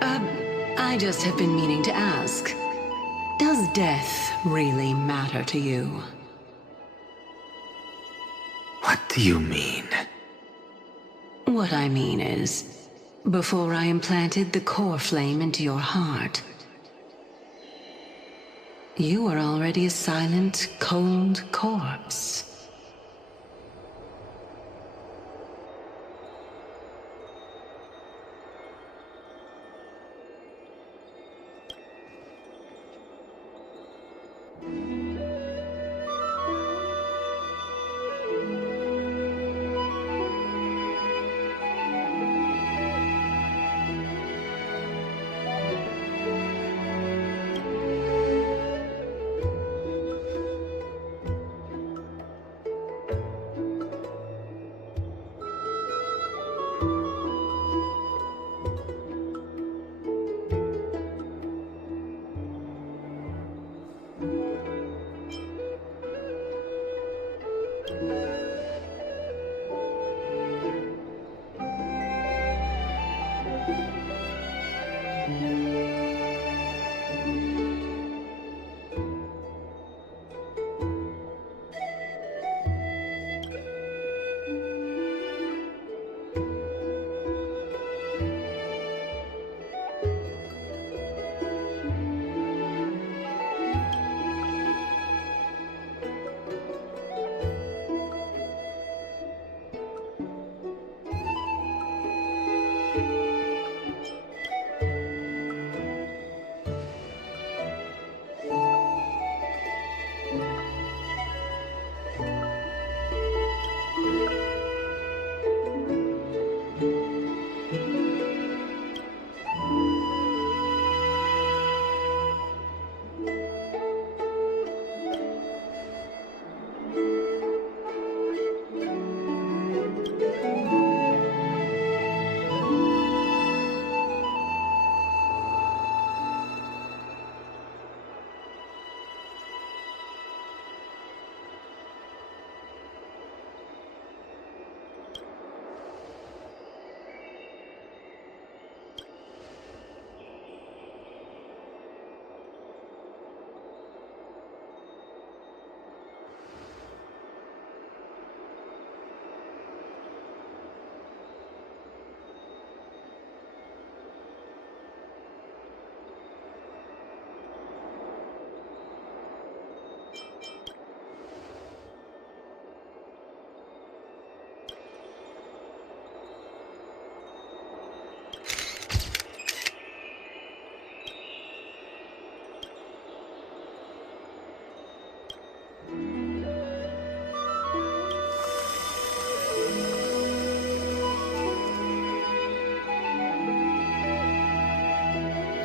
I just have been meaning to ask. Does death really matter to you? What do you mean? What I mean is, before I implanted the core flame into your heart, you were already a silent, cold corpse.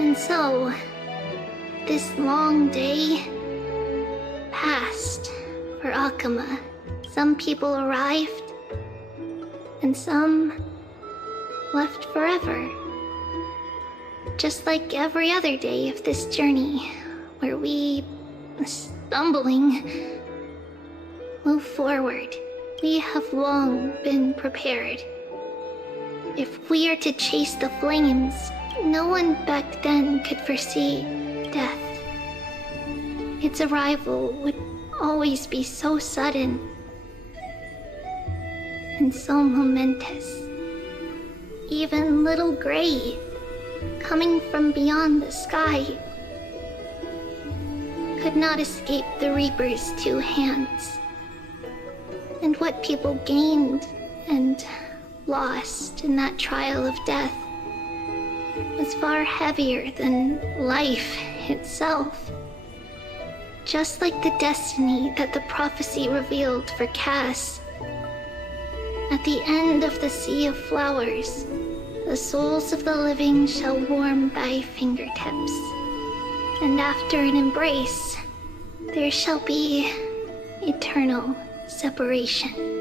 And so, this long day passed for Akuma. Some people arrived, and some left forever. Just like every other day of this journey, where we, stumbling, move forward. We have long been prepared. If we are to chase the flames, no one back then could foresee death. Its arrival would always be so sudden and so momentous. Even little Gray, coming from beyond the sky, could not escape the Reaper's two hands. And what people gained and lost in that trial of death was far heavier than life itself. Just like the destiny that the prophecy revealed for Cass. At the end of the Sea of Flowers, the souls of the living shall warm thy fingertips. And after an embrace, there shall be eternal separation.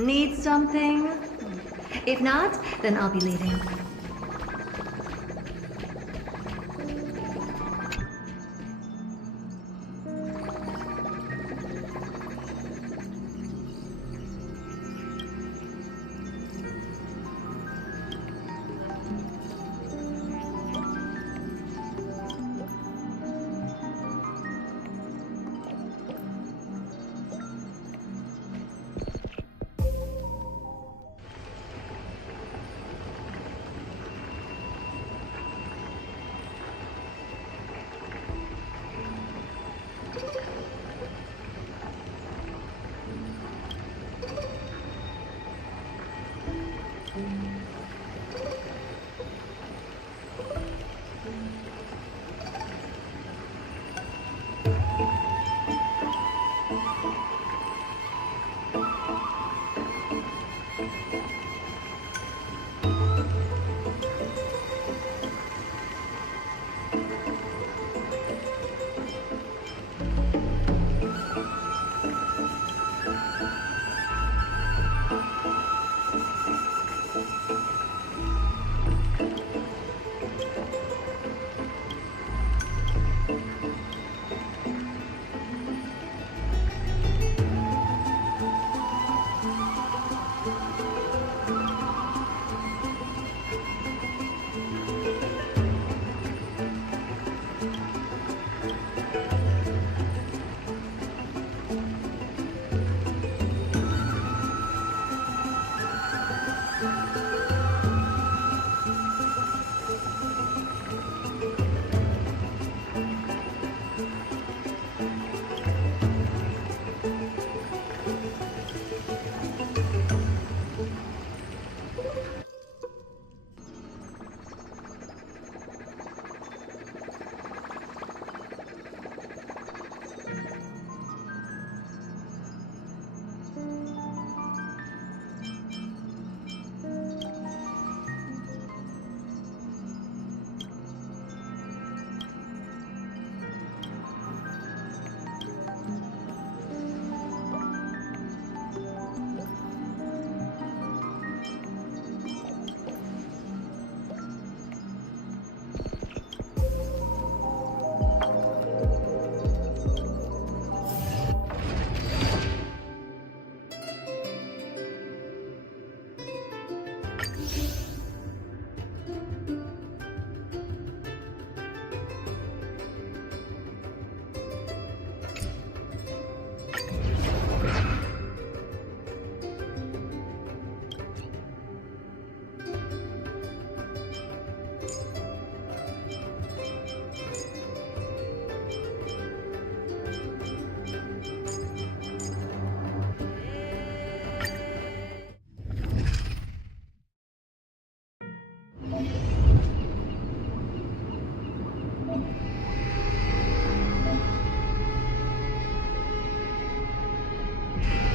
Need something? If not, then I'll be leaving.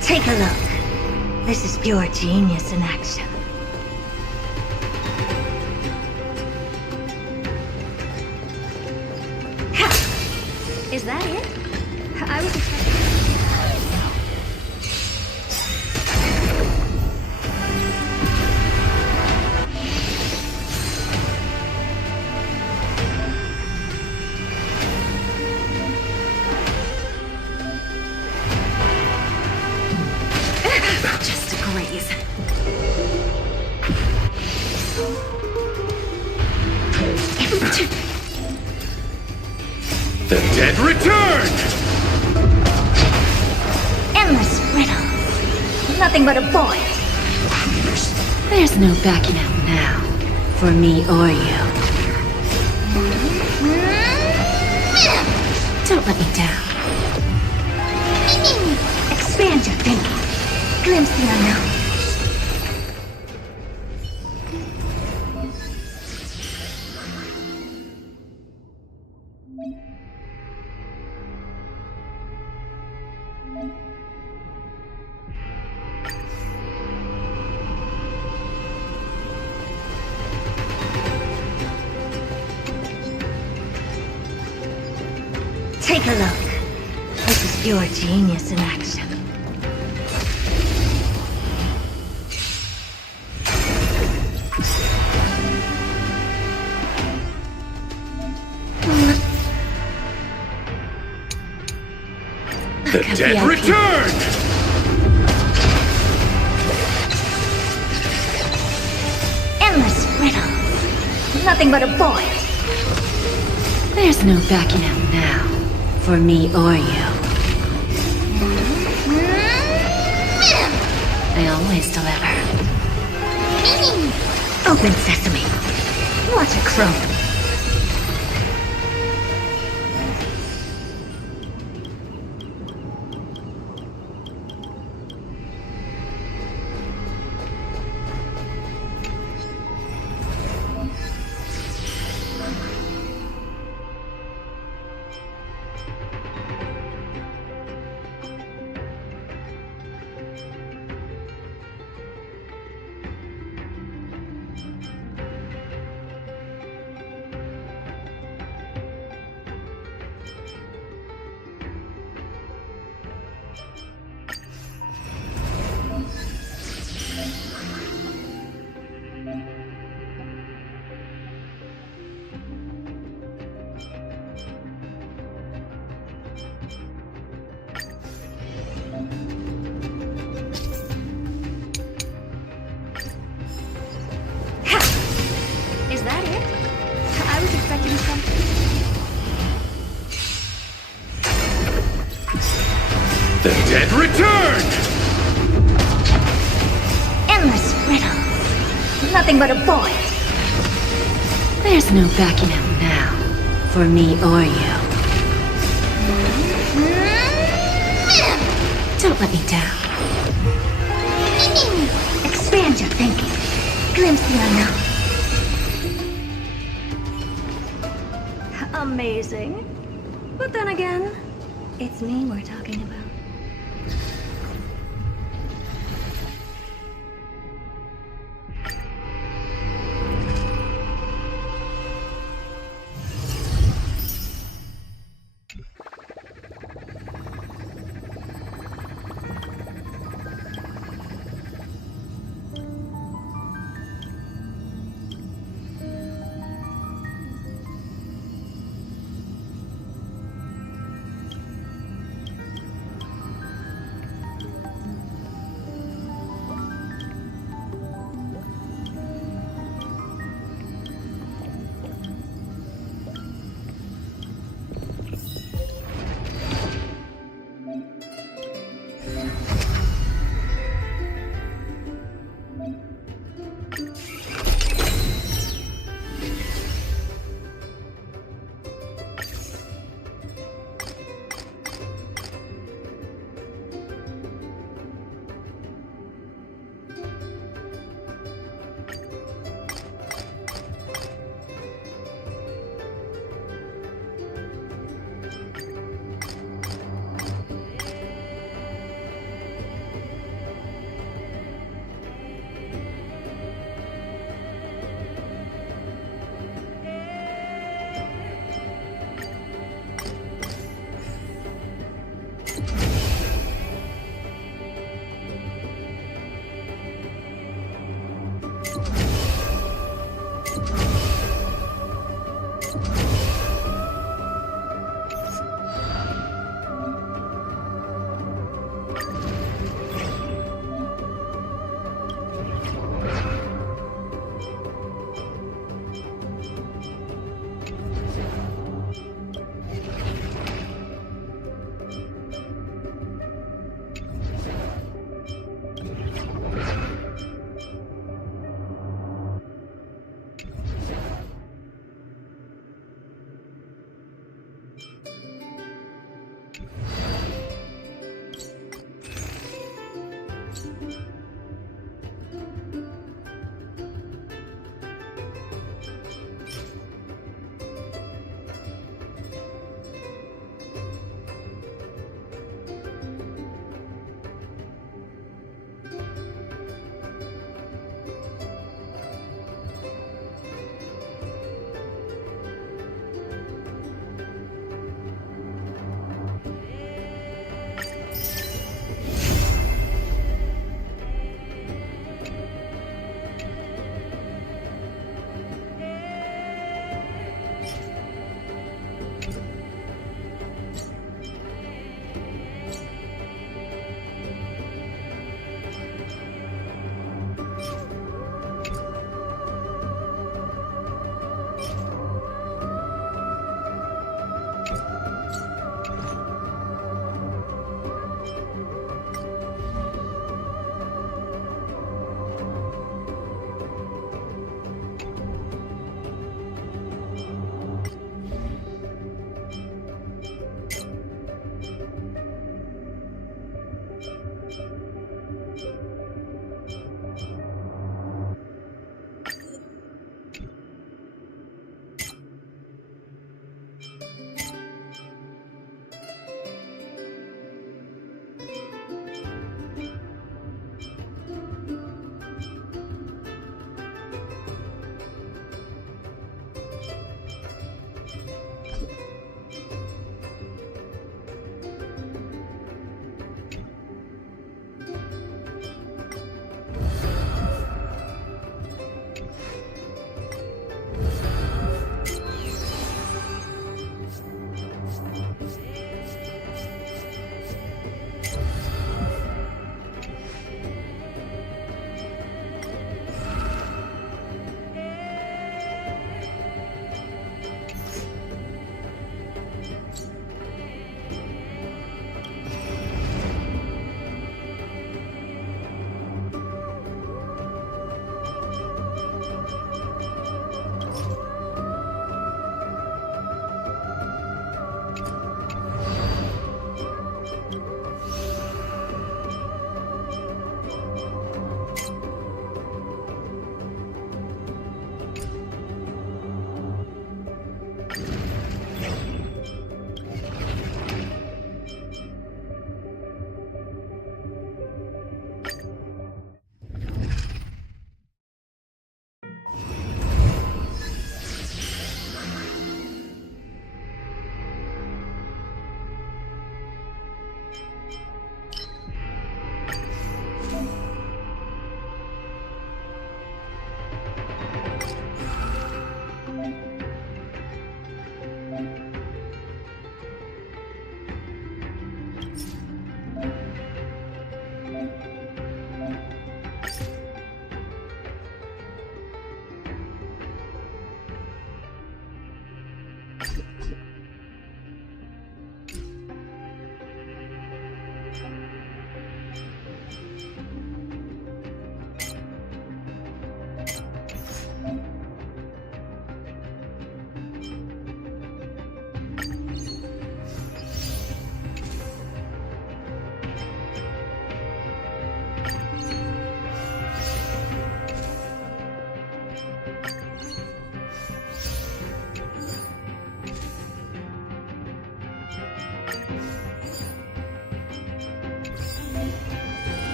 Take a look. This is pure genius in action. Ha! Is that it? I was expecting... Just a graze. The dead return! Endless riddles. Nothing but a void. There's no backing out now, for me or you. Don't let me down. Expand your thinking. Glimpse the unknown. Take a look. This is pure genius in action. The dead return! Endless riddles. Nothing but a void. There's no backing out now, for me or you. I always deliver. Open sesame. Watch it crumble. Is that it? I was expecting something. The dead return! Endless riddles. Nothing but a void. There's no backing out now, for me or you. Don't let me down. Expand your thinking. Glimpse the unknown. Amazing. But then again, it's me we're talking about.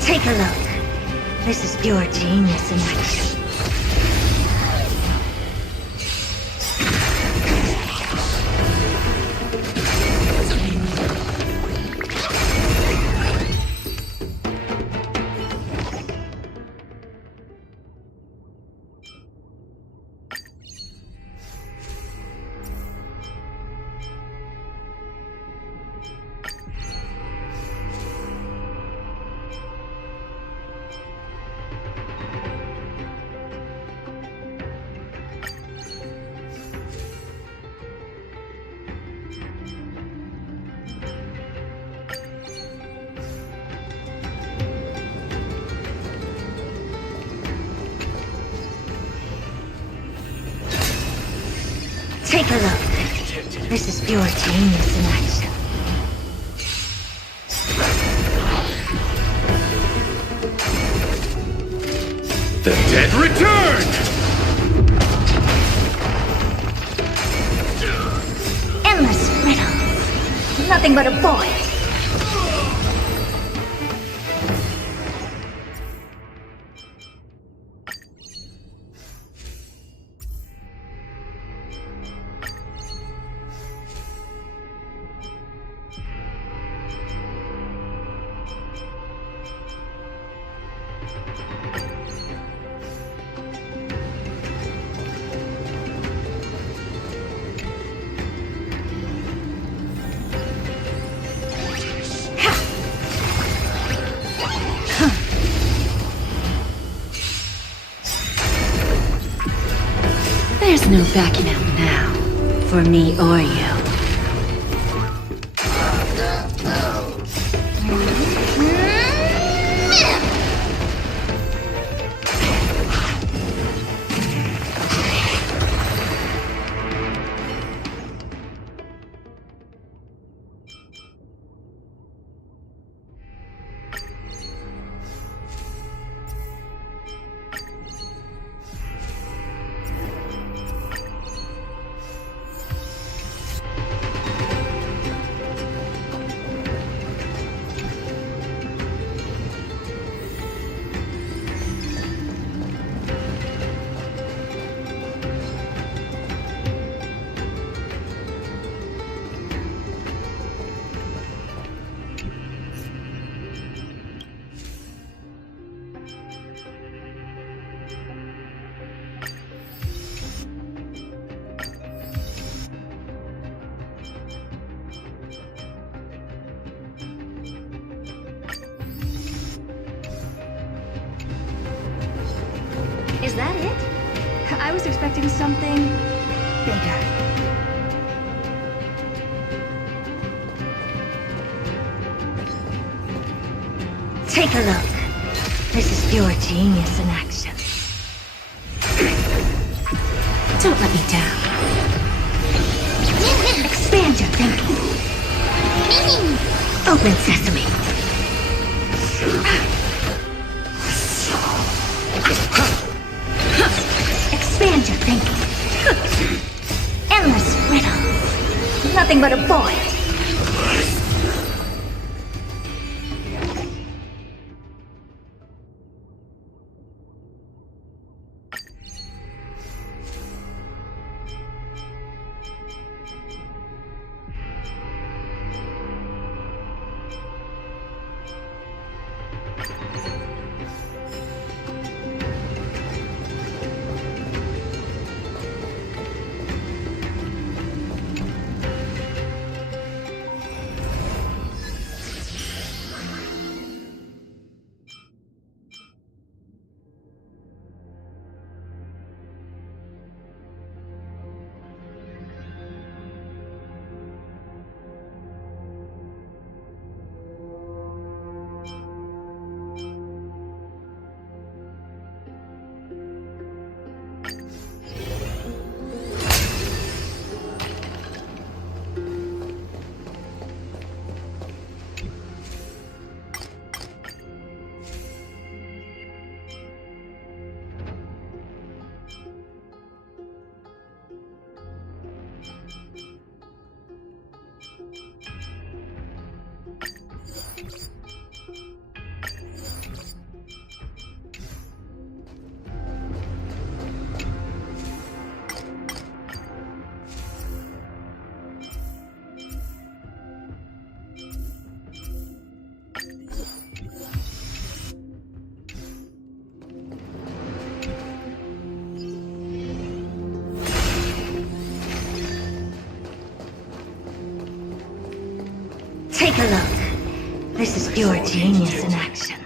Take a look. This is pure genius in action. Take a look. This is pure genius in action. The dead return! Endless riddles. Nothing but a void. There's no backing out now, for me or you. I was expecting something bigger. Take a look. This is pure genius in action. Don't let me down. Expand your thinking. Open sesame. Expand your thinking. Endless riddles. Nothing but a void. Take a look. This is pure genius in action.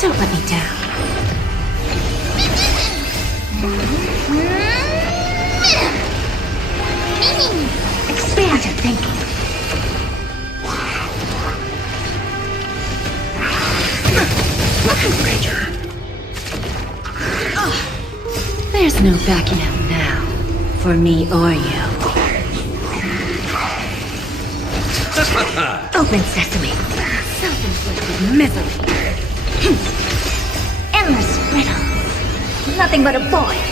Don't let me down. Expand your thinking. Major. There's no backing out now, for me or you. Open sesame. Self-inflicted misery. Endless riddles. Nothing but a void.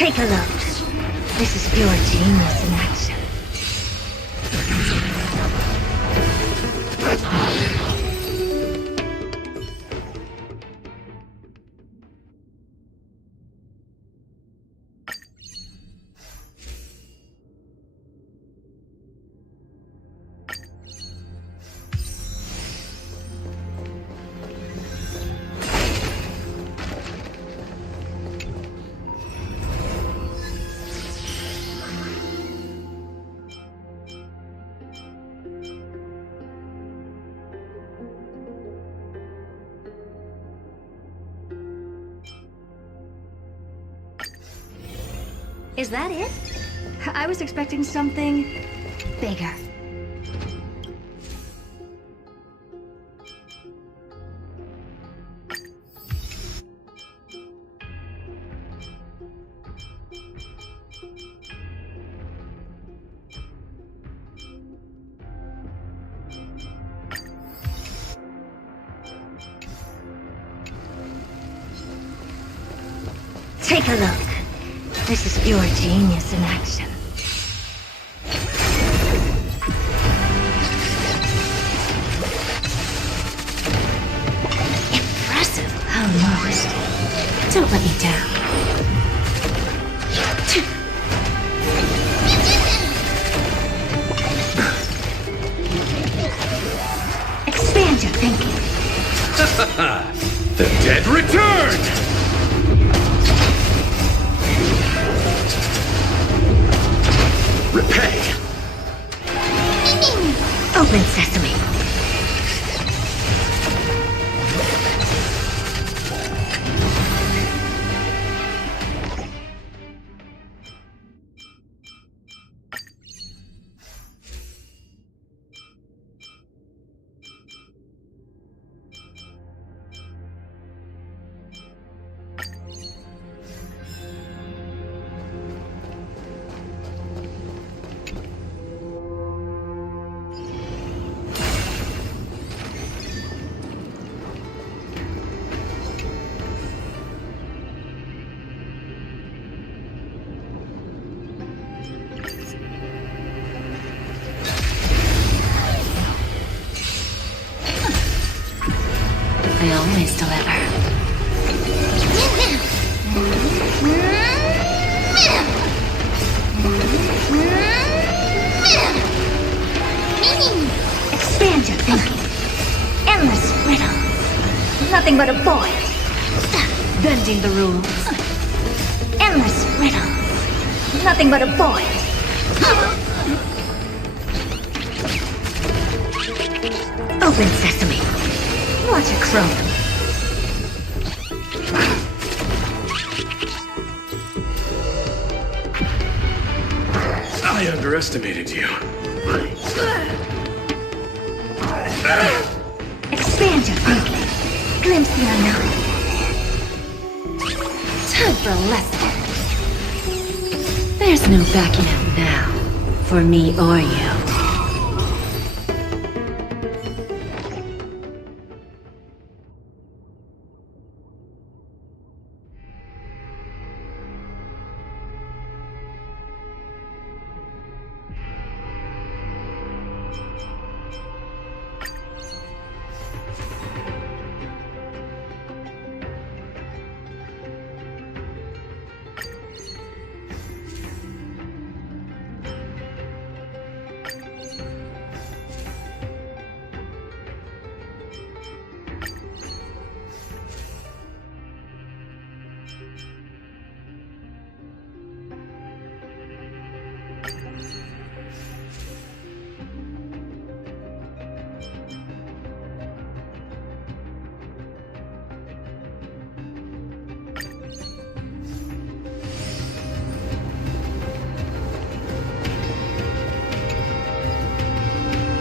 Take a look. This is pure genius in action. Is that it? I was expecting something bigger. Take a look. This is pure genius in action. Impressive. Almost. Don't let me down. Expand your thinking. The dead return! Repay! Open sesame. I always deliver. Expand your thinking. Endless riddles. Nothing but a void. Bending the rules. Endless riddles. Nothing but a void. Open sesame. Watch it croak. I underestimated you. Expand your thinking. Glimpse the unknown. Time for a lesson. There's no backing out now, for me or you.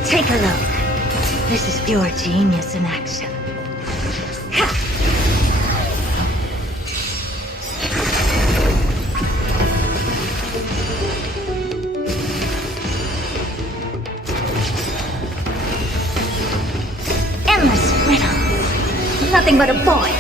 Take a look. This is pure genius in action. Ha! Endless riddles. Nothing but a void.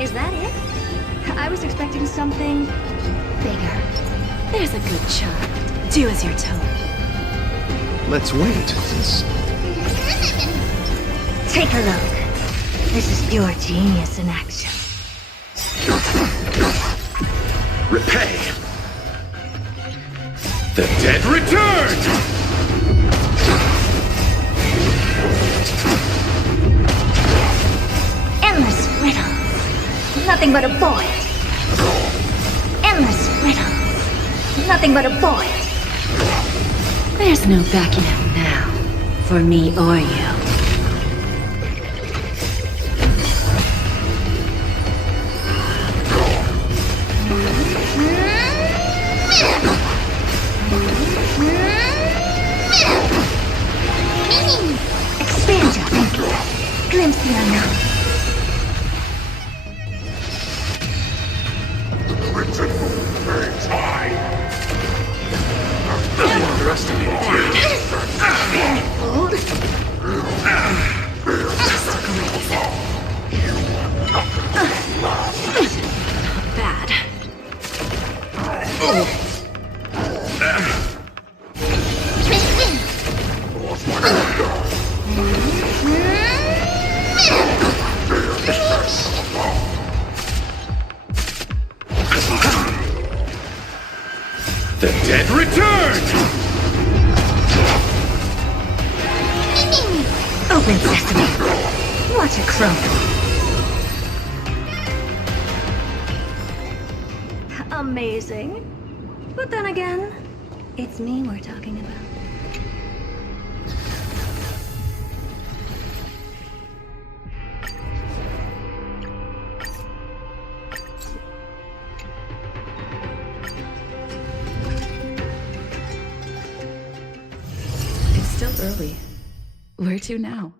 Is that it? I was expecting something bigger. There's a good child. Do as you're told. Let's wait. Take a look. This is pure genius in action. Repay! The dead return! Endless riddles. Nothing but a void. Endless riddles. Nothing but a void. There's no backing out now. For me or you. Expand your thinking. Glimpse the unknown. Underestimated you. Old. Just great. Not bad. The dead return! Open sesame. Watch it crumble. Amazing. But then again, it's me we're talking about. It's still early. Where to now?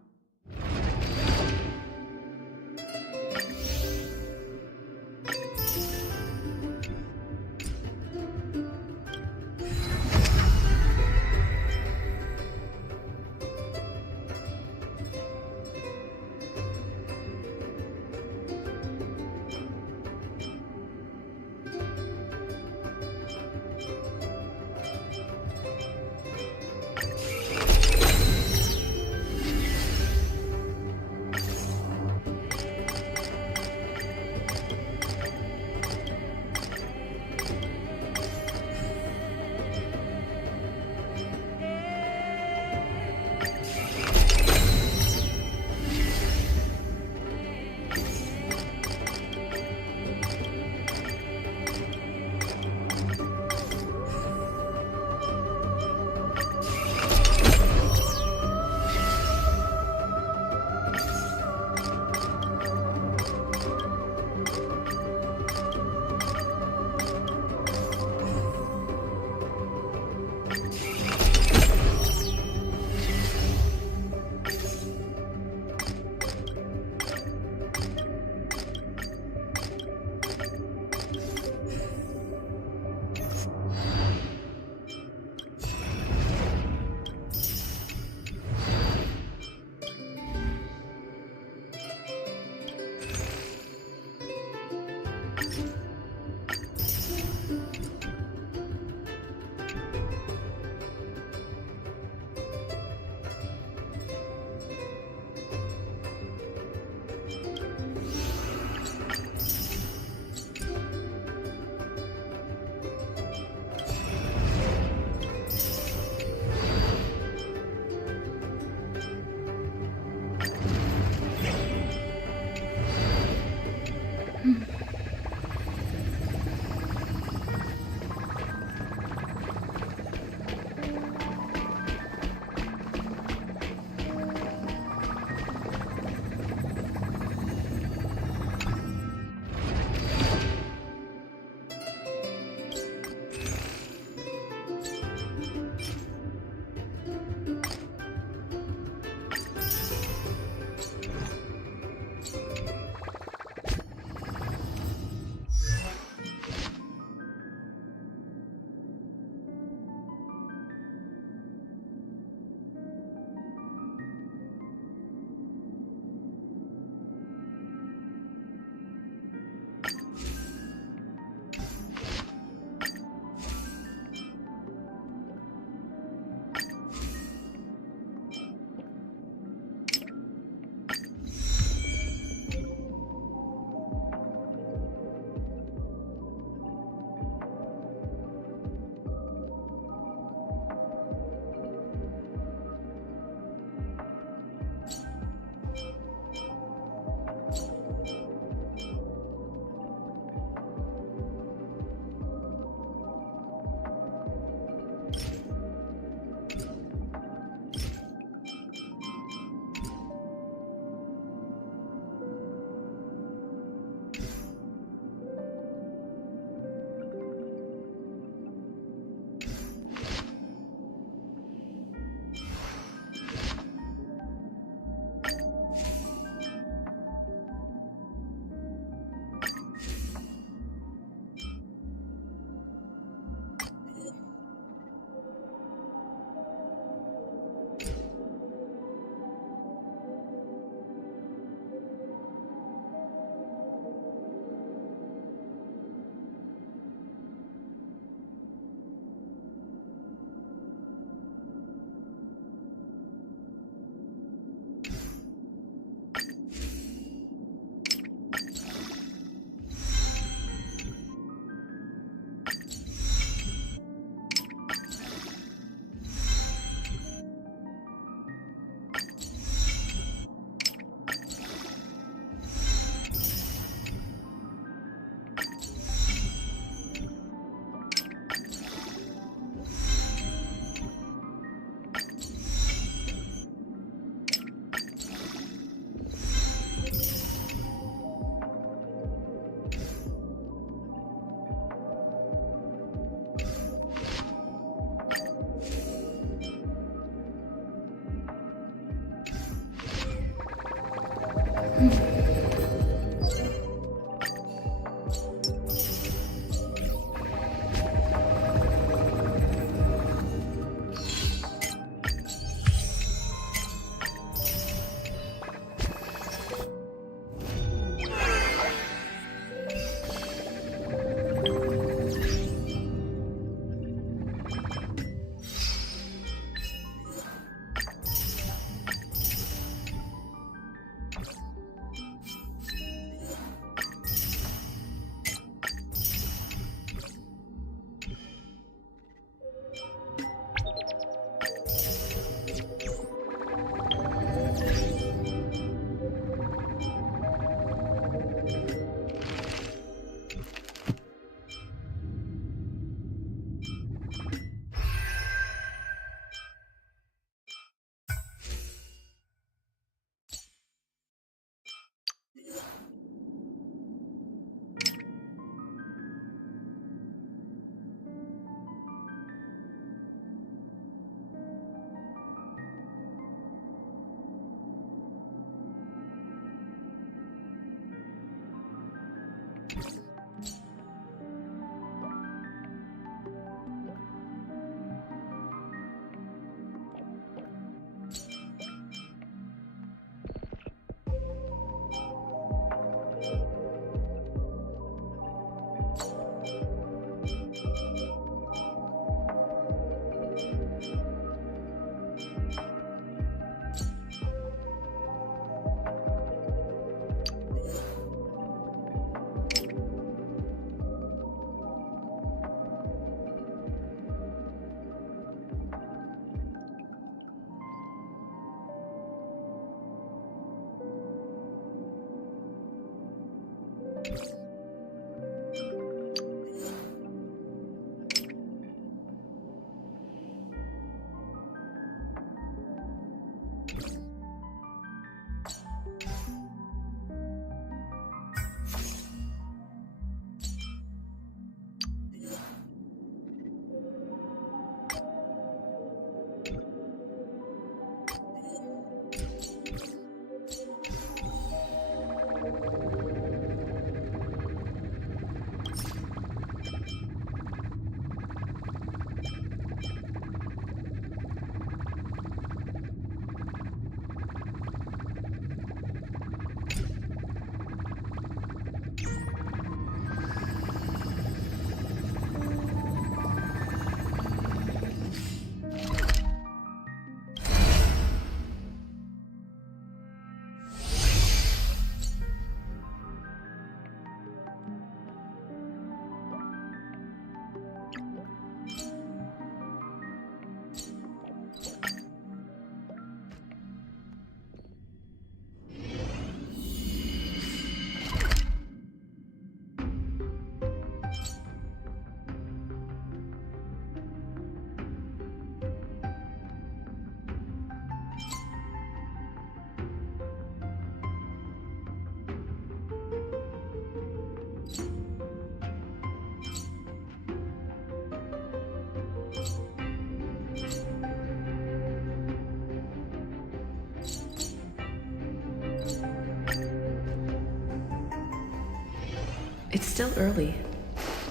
It's still early.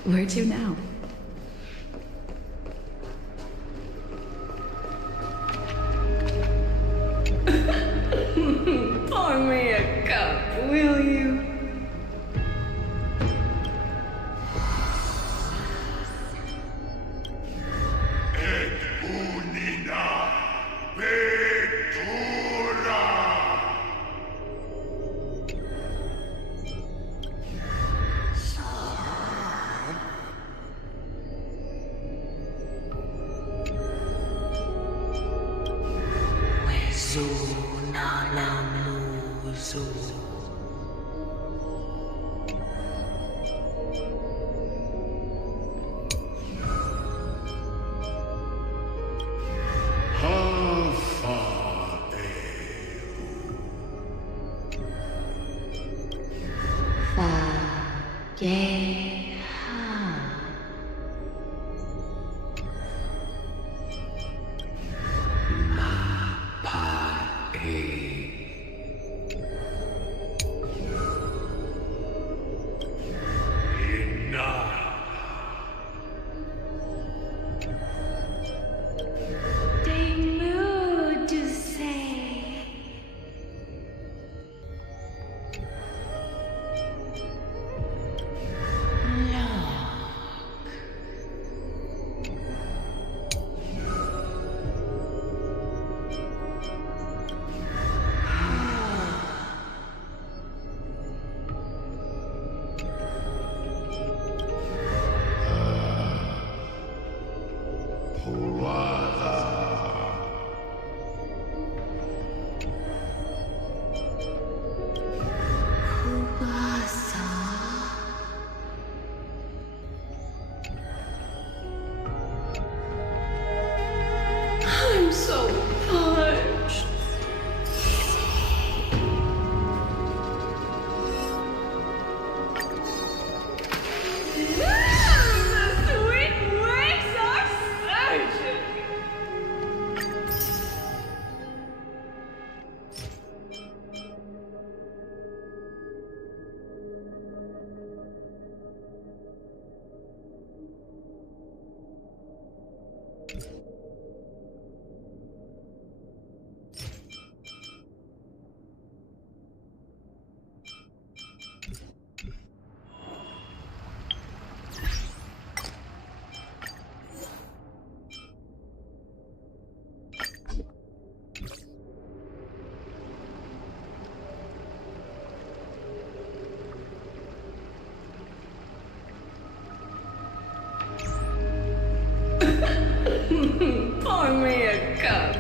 Where to now? Pour me a cup, will you? Pour me a cup.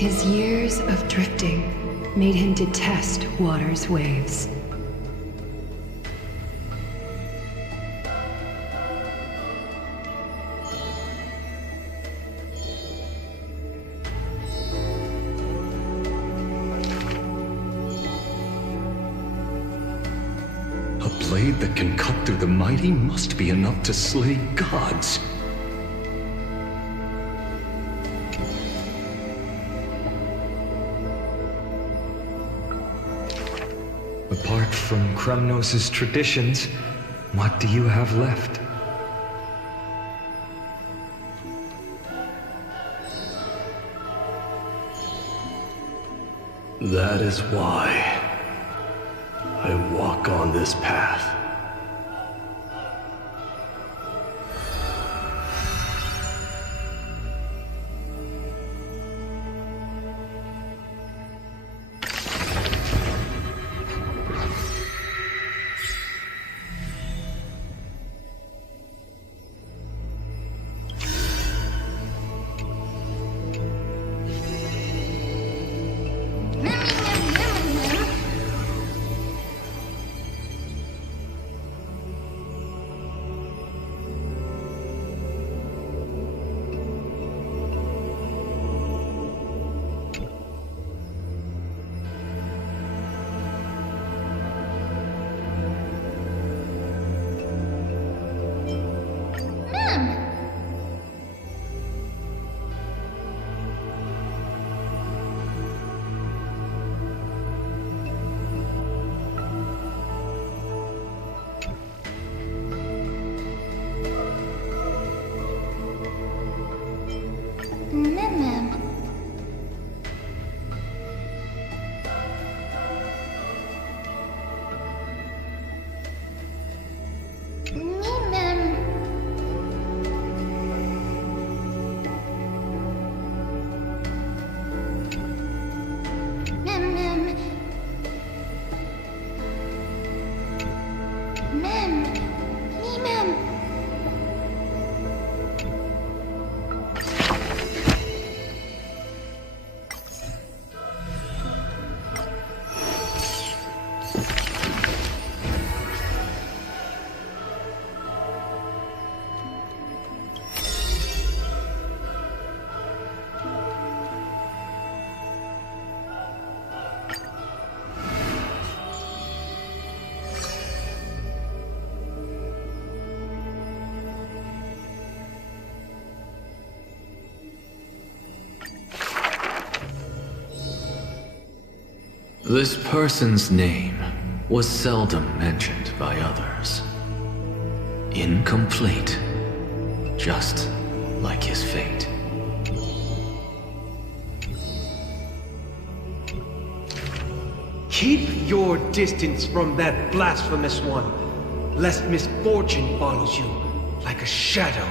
His years of drifting made him detest water's waves. A blade that can cut through the mighty must be enough to slay gods. Apart from Kremnos' traditions, what do you have left? That is why I walk on this path. This person's name was seldom mentioned by others. Incomplete, just like his fate. Keep your distance from that blasphemous one, lest misfortune follows you like a shadow.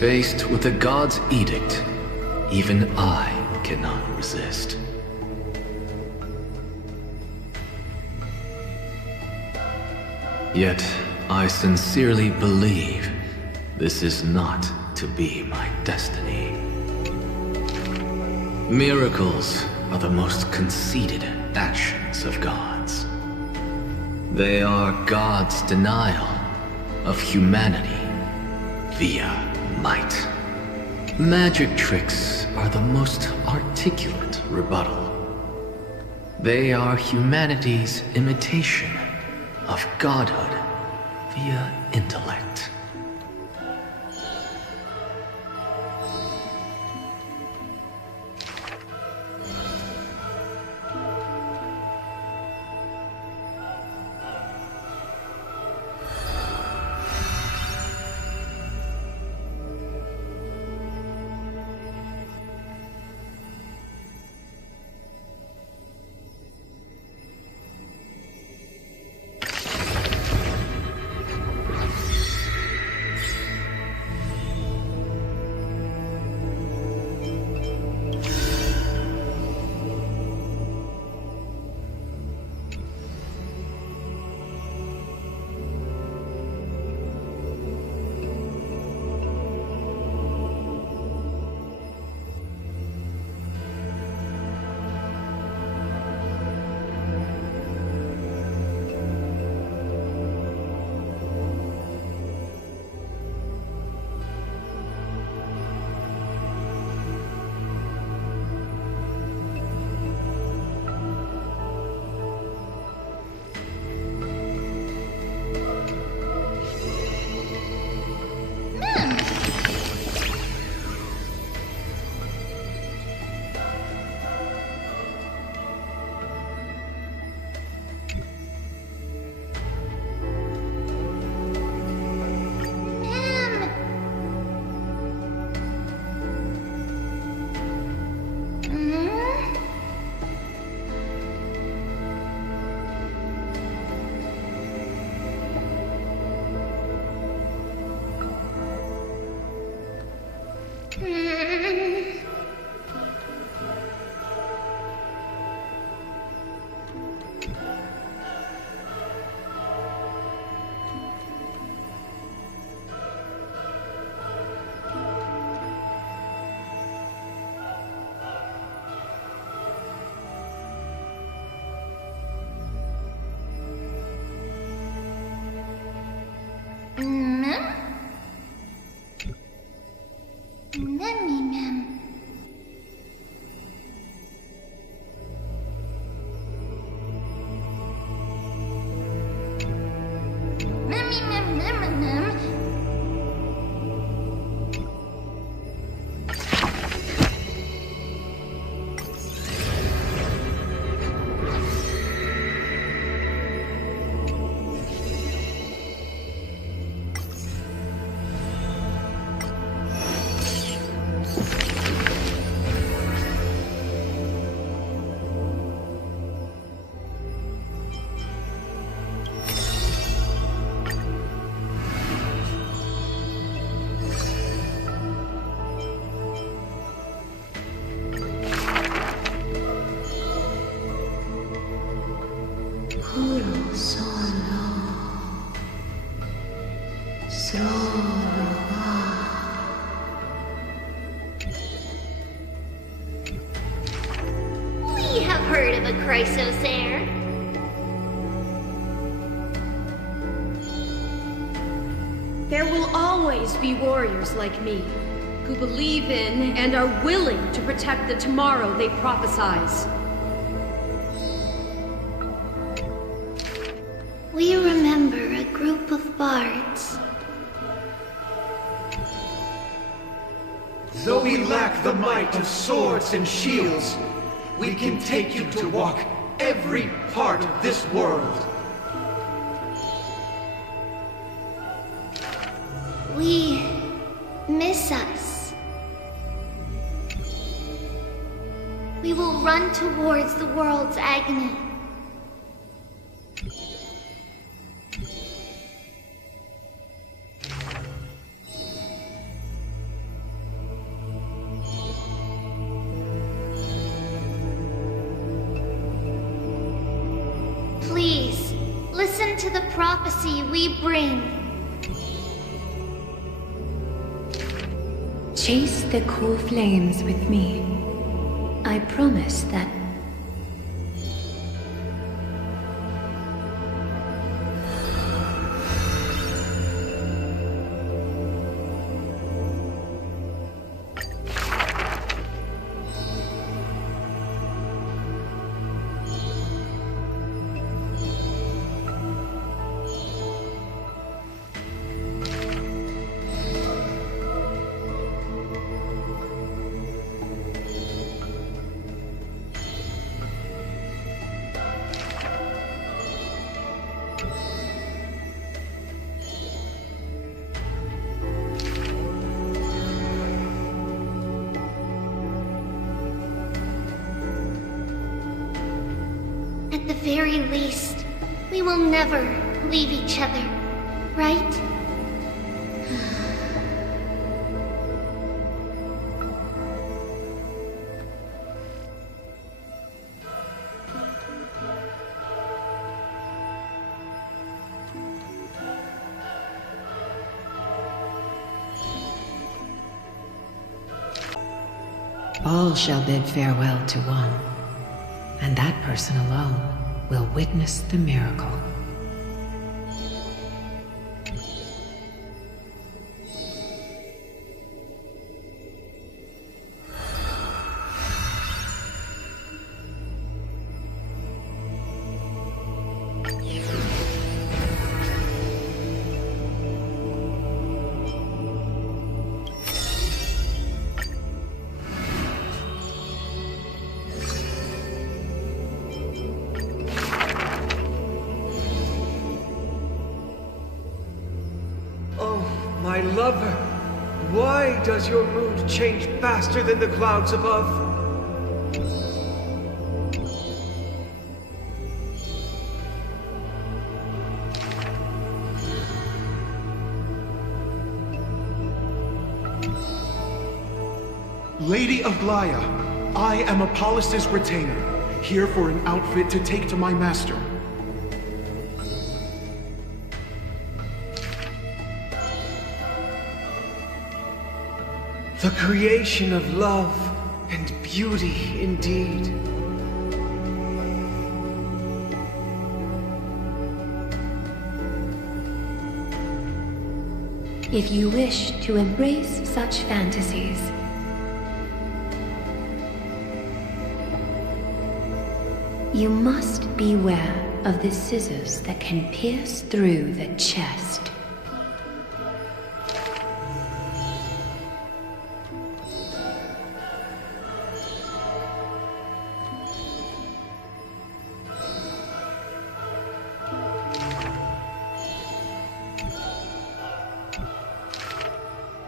Faced with the god's edict, even I cannot resist. Yet, I sincerely believe this is not to be my destiny. Miracles are the most conceited actions of gods. They are God's denial of humanity via might. Magic tricks are the most articulate rebuttal. They are humanity's imitation of godhood via intellect. heard of a Chrysosaur. There will always be warriors like me, who believe in and are willing to protect the tomorrow they prophesize. We remember a group of bards. Though we lack the might of swords and shields, we can take you to walk every part of this world. We miss us. We will run towards the world's agony. Please, listen to the prophecy we bring. Chase the core flames with me. I promise that... At the very least, we will never leave each other, right? All shall bid farewell to one, and that person alone will witness the miracle. My lover, why does your mood change faster than the clouds above? Lady of Blaya, I am Apollos' retainer, here for an outfit to take to my master. The creation of love and beauty indeed. If you wish to embrace such fantasies, you must beware of the scissors that can pierce through the chest.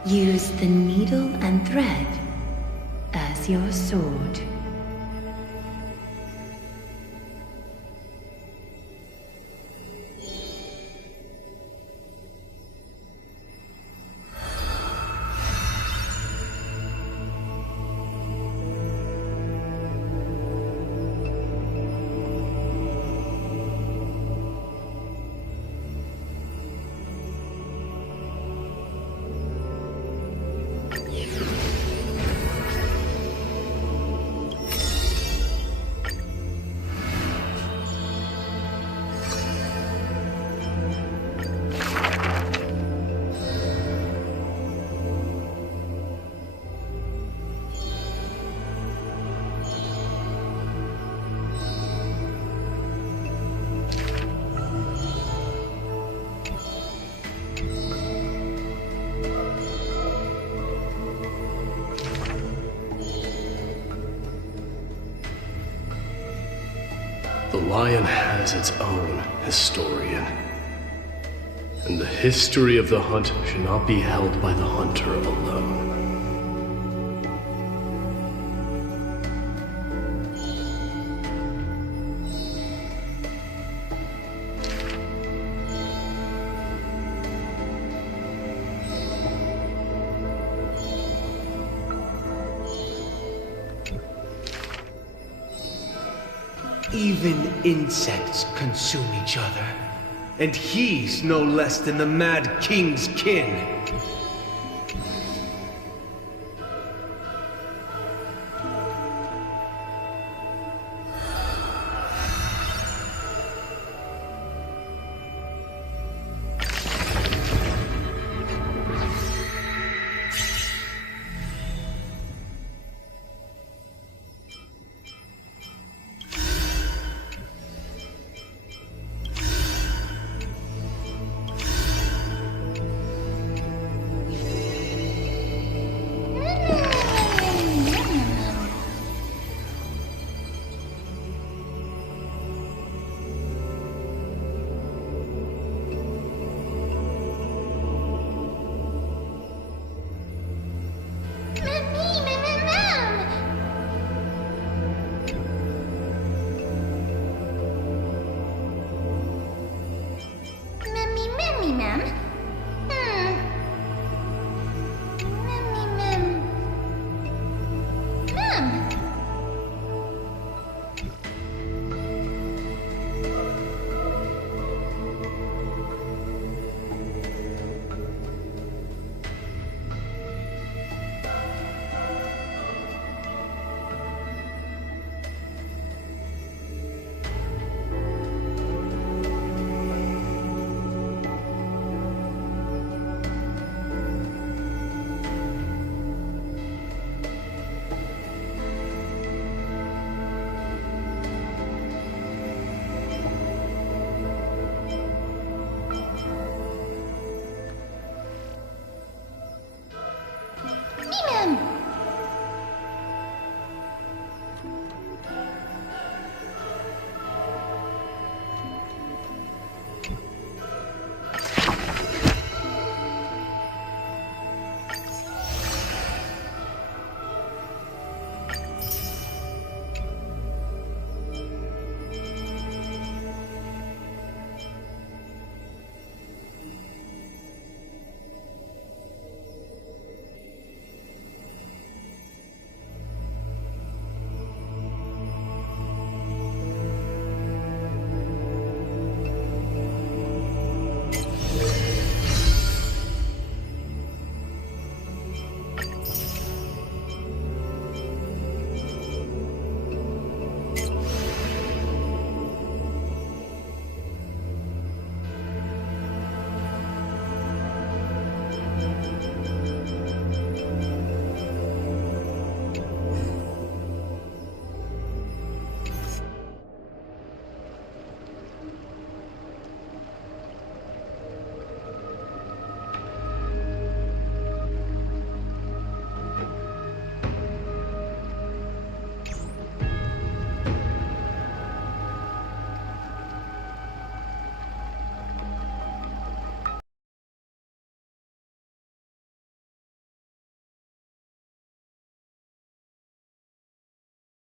Use the needle and thread as your sword. The lion has its own historian. And the history of the hunt should not be held by the hunter alone. Even insects consume each other. And he's no less than the Mad King's kin.